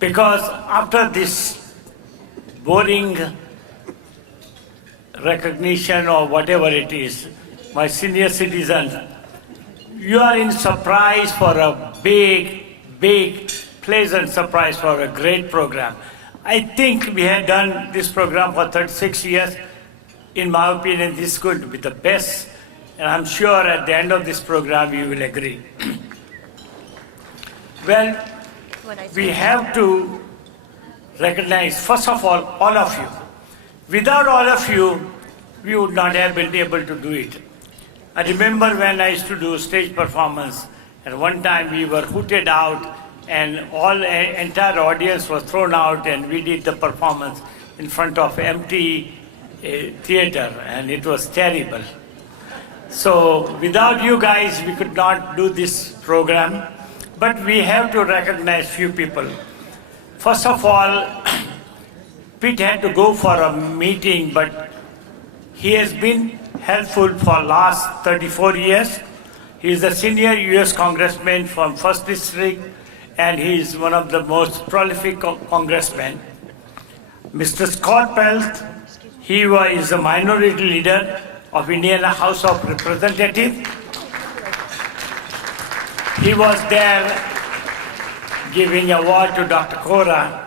because after this boring recognition or whatever it is, my senior citizens, you are in surprise for a big, pleasant surprise for a great program. I think we have done this program for 36 years. In my opinion, this is going to be the best, and I'm sure at the end of this program you will agree. Well, we have to recognize, first of all of you. Without all of you, we would not have been able to do it. I remember when I used to do stage performance, and one time we were hooted out, and entire audience was thrown out, and we did the performance in front of empty theater, and it was terrible. So without you guys, we could not do this program, but we have to recognize few people. First of all, Pete had to go for a meeting, but he has been helpful for last 34 years. He is a senior US congressman from 1st District, and he is one of the most prolific congressmen. Mr. Scott Pelt, he is a minority leader of Indiana House of Representatives. He was there giving award to Dr. Cora.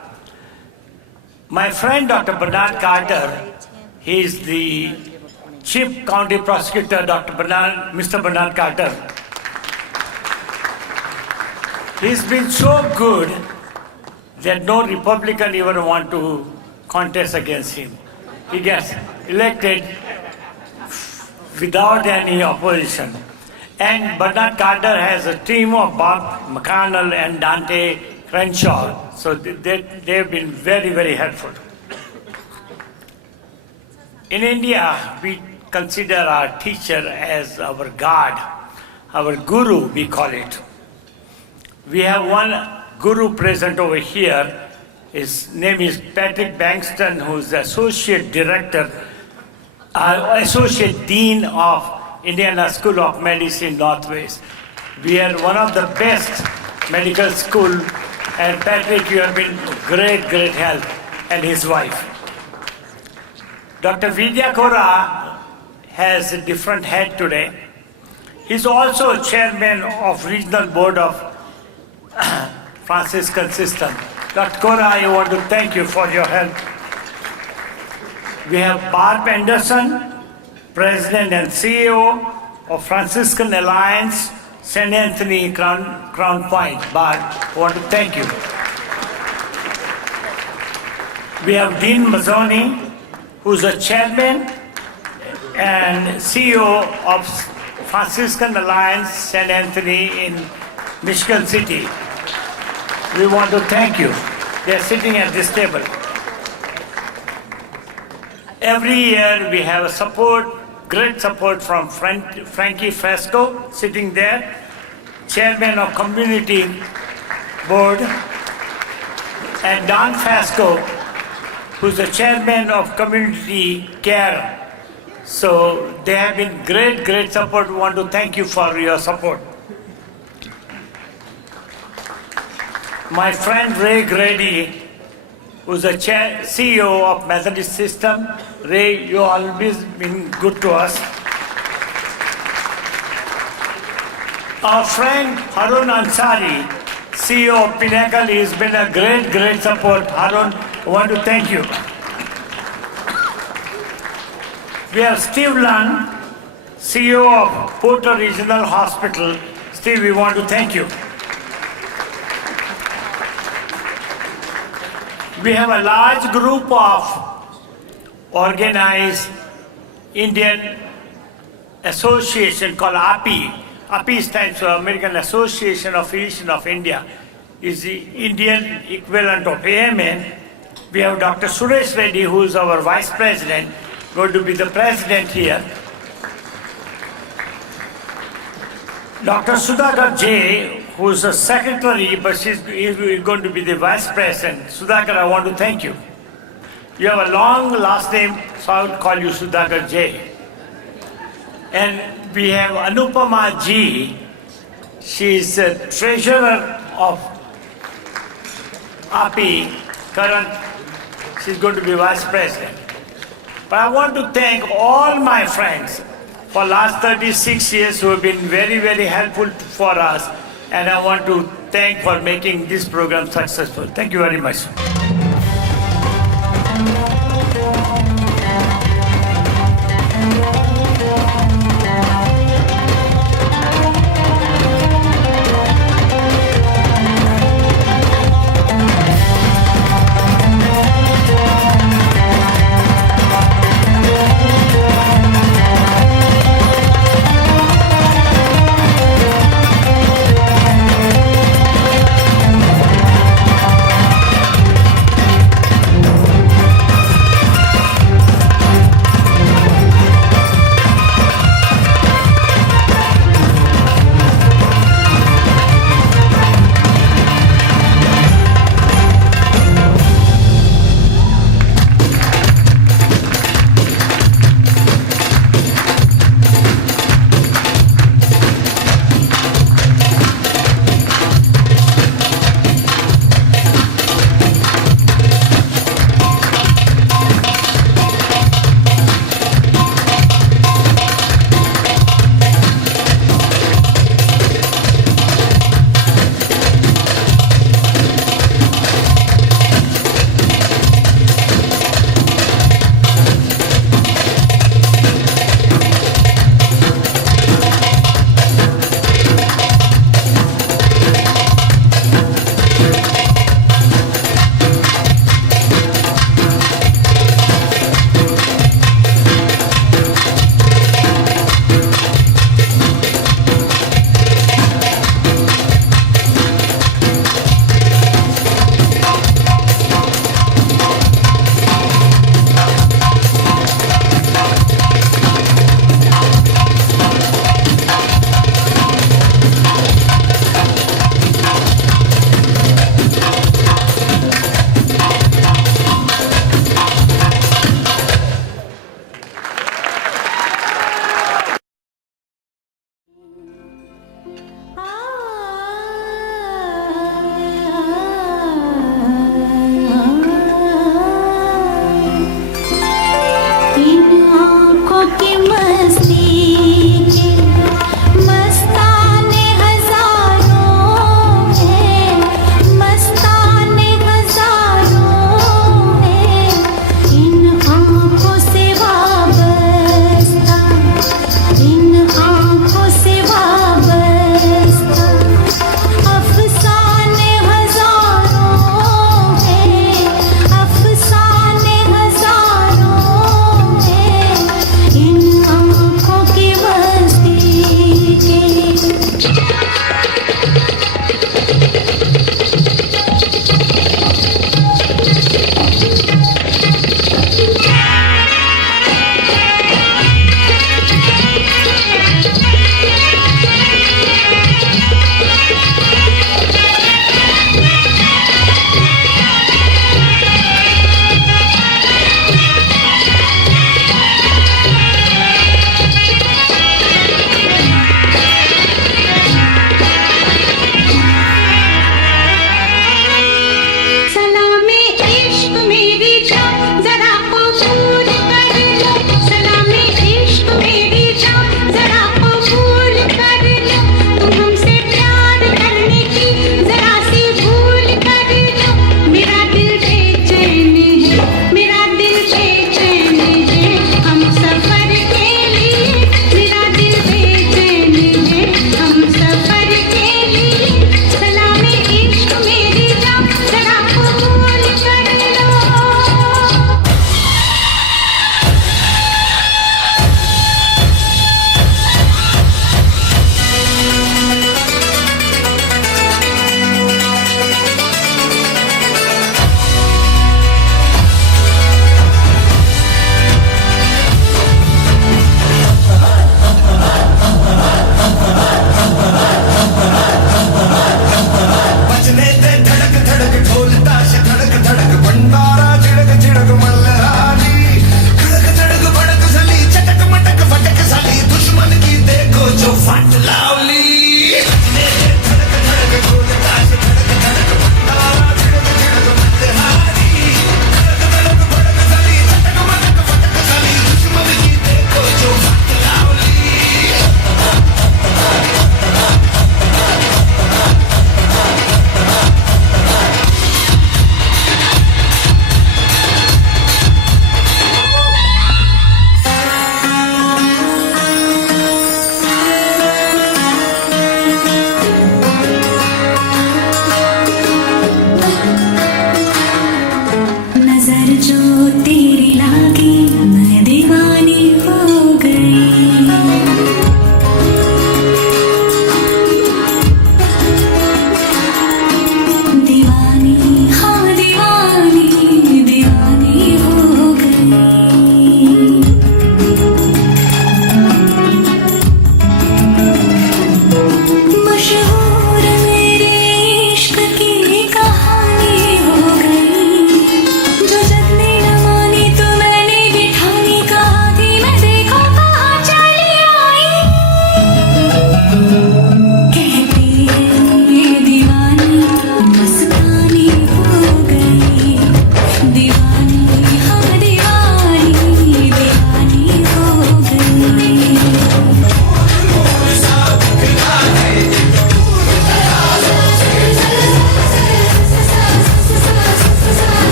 My friend Dr. Bernard Carter, he is the Chief County Prosecutor, Mr. Bernard Carter. He's been so good that no Republican even want to contest against him. He gets elected without any opposition. And Bernard Carter has a team of Bob McConnell and Dante Crenshaw. So they've been very, very helpful. In India, we consider our teacher as our God, our guru, we call it. We have one guru present over here. His name is Patrick Bankston, who is the Associate Director, Associate Dean of Indiana School of Medicine Northwest. We are one of the best medical school, and Patrick, you have been great help, and his wife. Dr. Vidya Kora has a different head today. He's also chairman of Regional Board of Franciscan System. Dr. Kora, I want to thank you for your help. We have Barb Anderson, President and CEO of Franciscan Alliance, St. Anthony, Crown Point. Barb, I want to thank you. We have Dean Mazzoni, who's a chairman and CEO of Franciscan Alliance, St. Anthony in Michigan City. We want to thank you. They're sitting at this table. Every year we have a support, great support from Frankie Fresco, sitting there, chairman of community board, and Don Fasco, who's the chairman of community care. So they have been great support. We want to thank you for your support. My friend Ray Grady, who's the CEO of Methodist System. Ray, you always been good to us. Our friend Harun Ansari, CEO of Pinnacle, has been a great support. Harun, I want to thank you. We have Steve Lunn, CEO of Porter Regional Hospital. Steve, we want to thank you. We have a large group of organized Indian association called API. API stands for American Association of Physicians of India. Is the Indian equivalent of AMN. We have Dr. Suresh Reddy, who is our vice president, going to be the president here. Dr. Sudhakar J, who is a secretary, but she's going to be the vice president. Sudhakar, I want to thank you. You have a long last name, so I would call you Sudhakar J. And we have Anupama G. She is the treasurer of API, current, she's going to be vice president. But I want to thank all my friends for last 36 years who have been very helpful for us. And I want to thank for making this program successful. Thank you very much.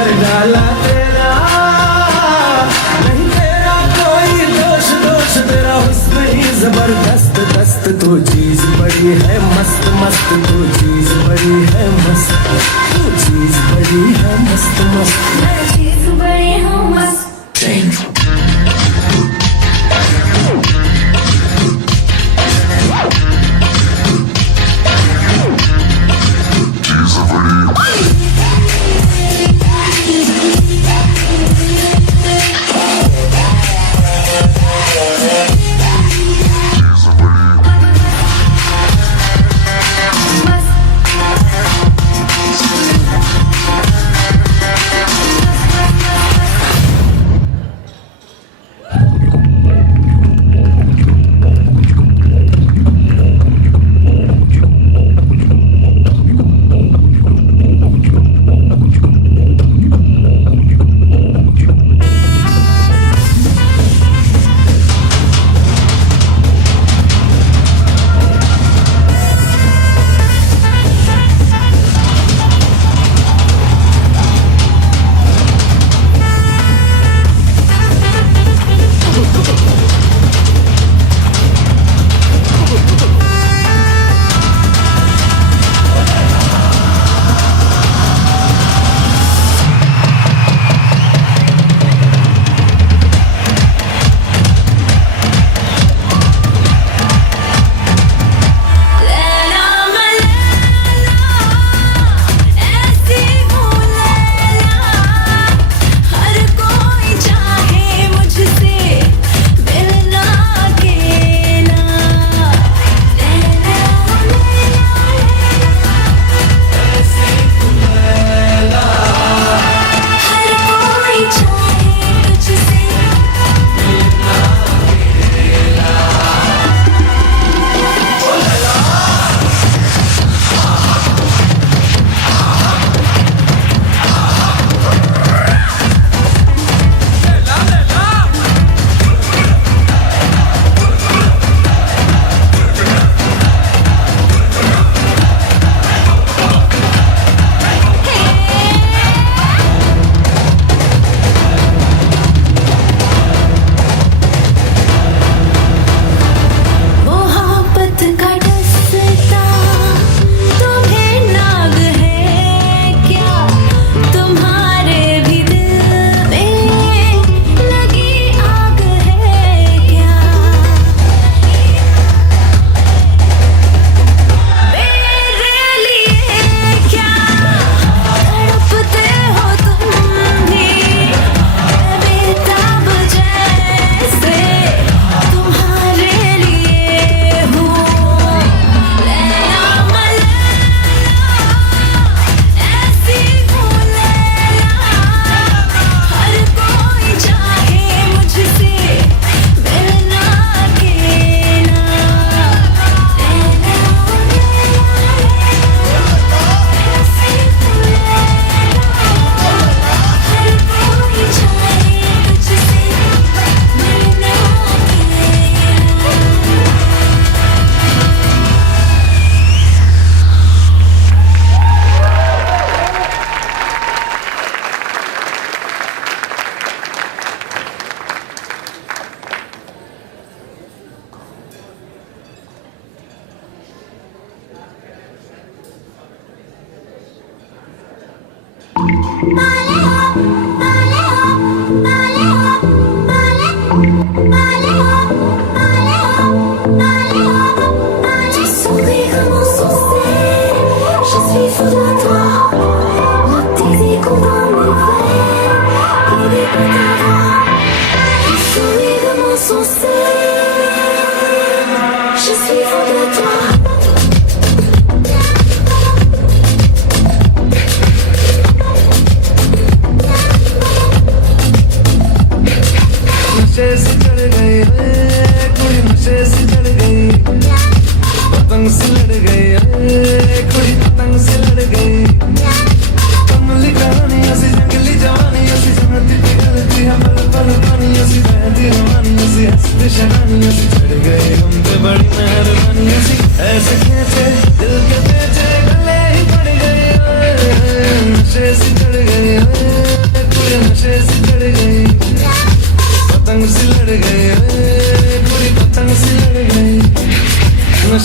कर डाला तेरा, नहीं तेरा कोई दोष दोष, तेरा हुस्न ही जबरदस्त दस्त, तू चीज बड़ी है मस्त मस्त, तू चीज बड़ी है मस्त, तू चीज बड़ी है मस्त मस्त, मैं चीज बड़ी हूँ मस्त।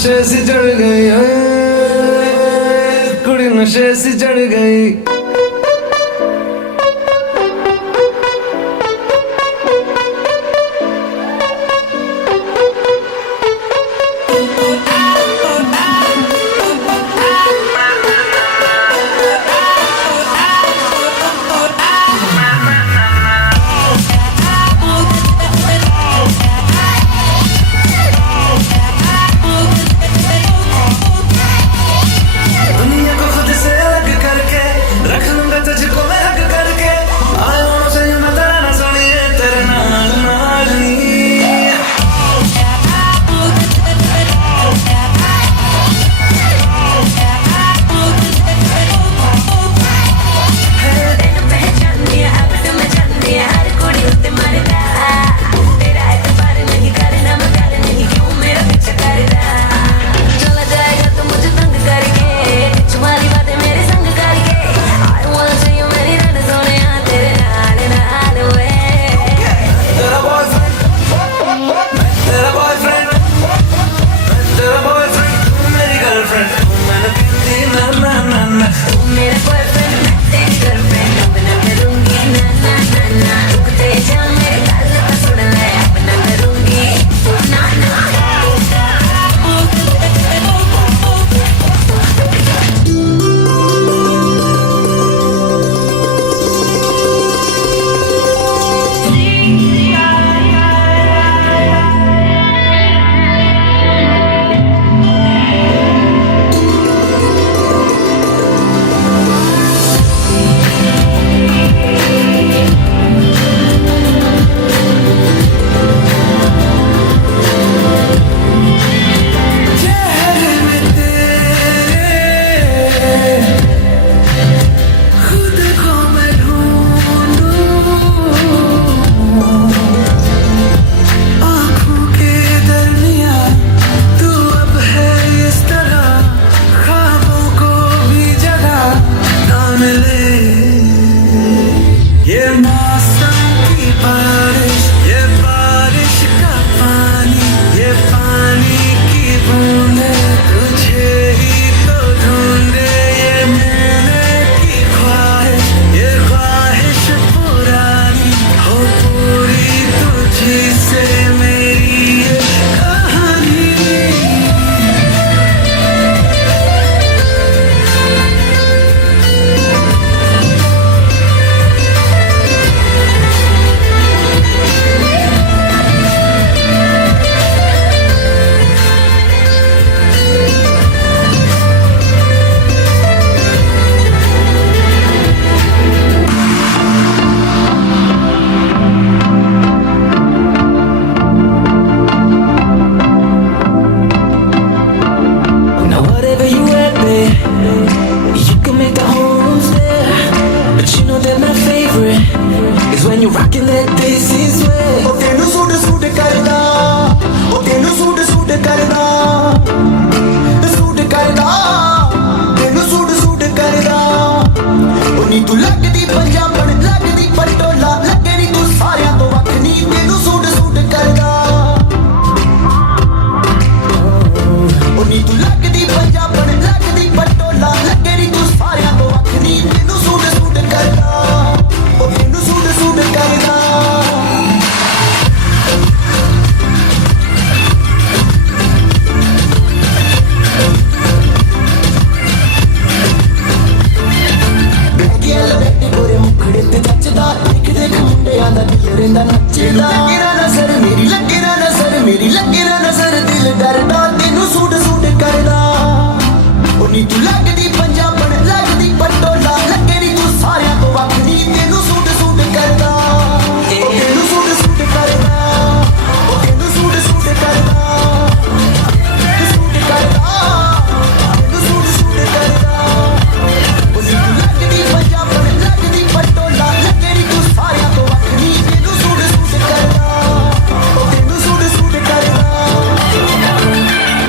नशे से चढ़ गई, कुड़ी नशे से चढ़ गई।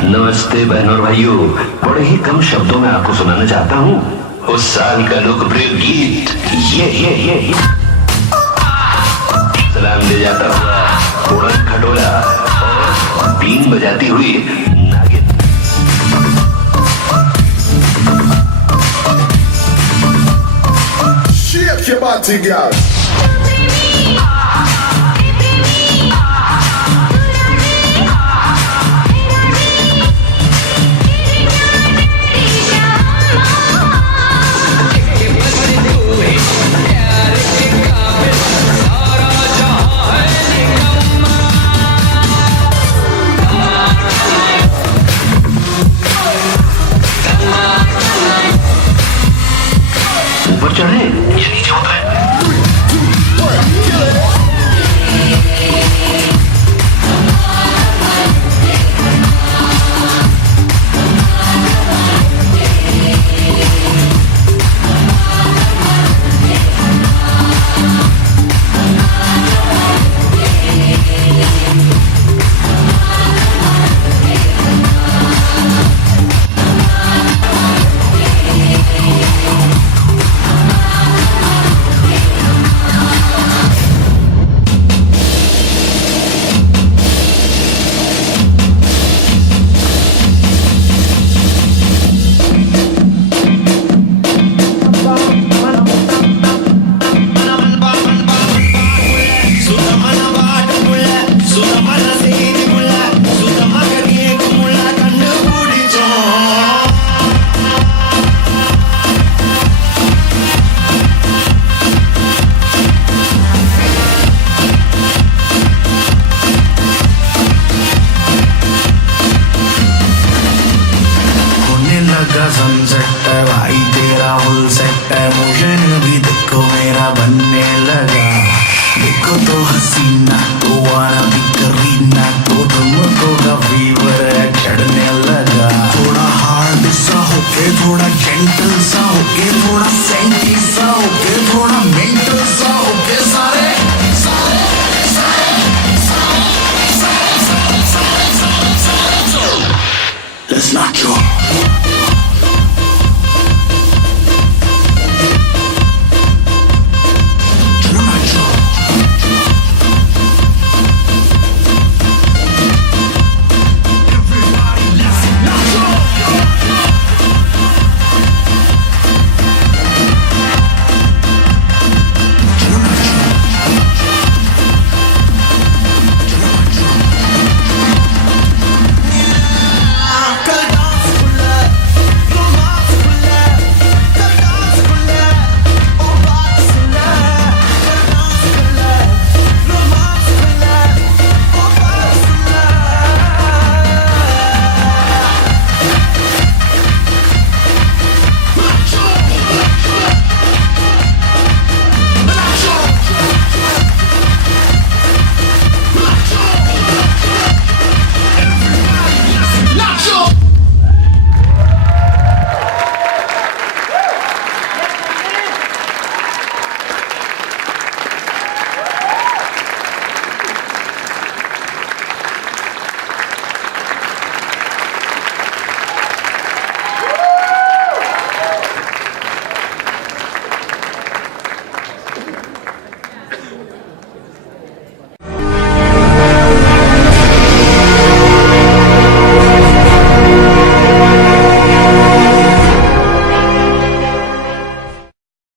नमस्ते बहनों और भाइयों, बड़े ही कम शब्दों में आपको सुनाना चाहता हूँ उस साल का लोकप्रिय गीत ये सलाम ले जाता हुआ उड़न खटोला और बीन बजाती हुई नागिन। Shake your body, girl. ऊपर चढ़े ये नीचे उतरे सनसेट है भाई तेरा फुल सेट है मोशन भी देखो मेरा बनने लगा देखो तो हसीना तो वाना भी करीना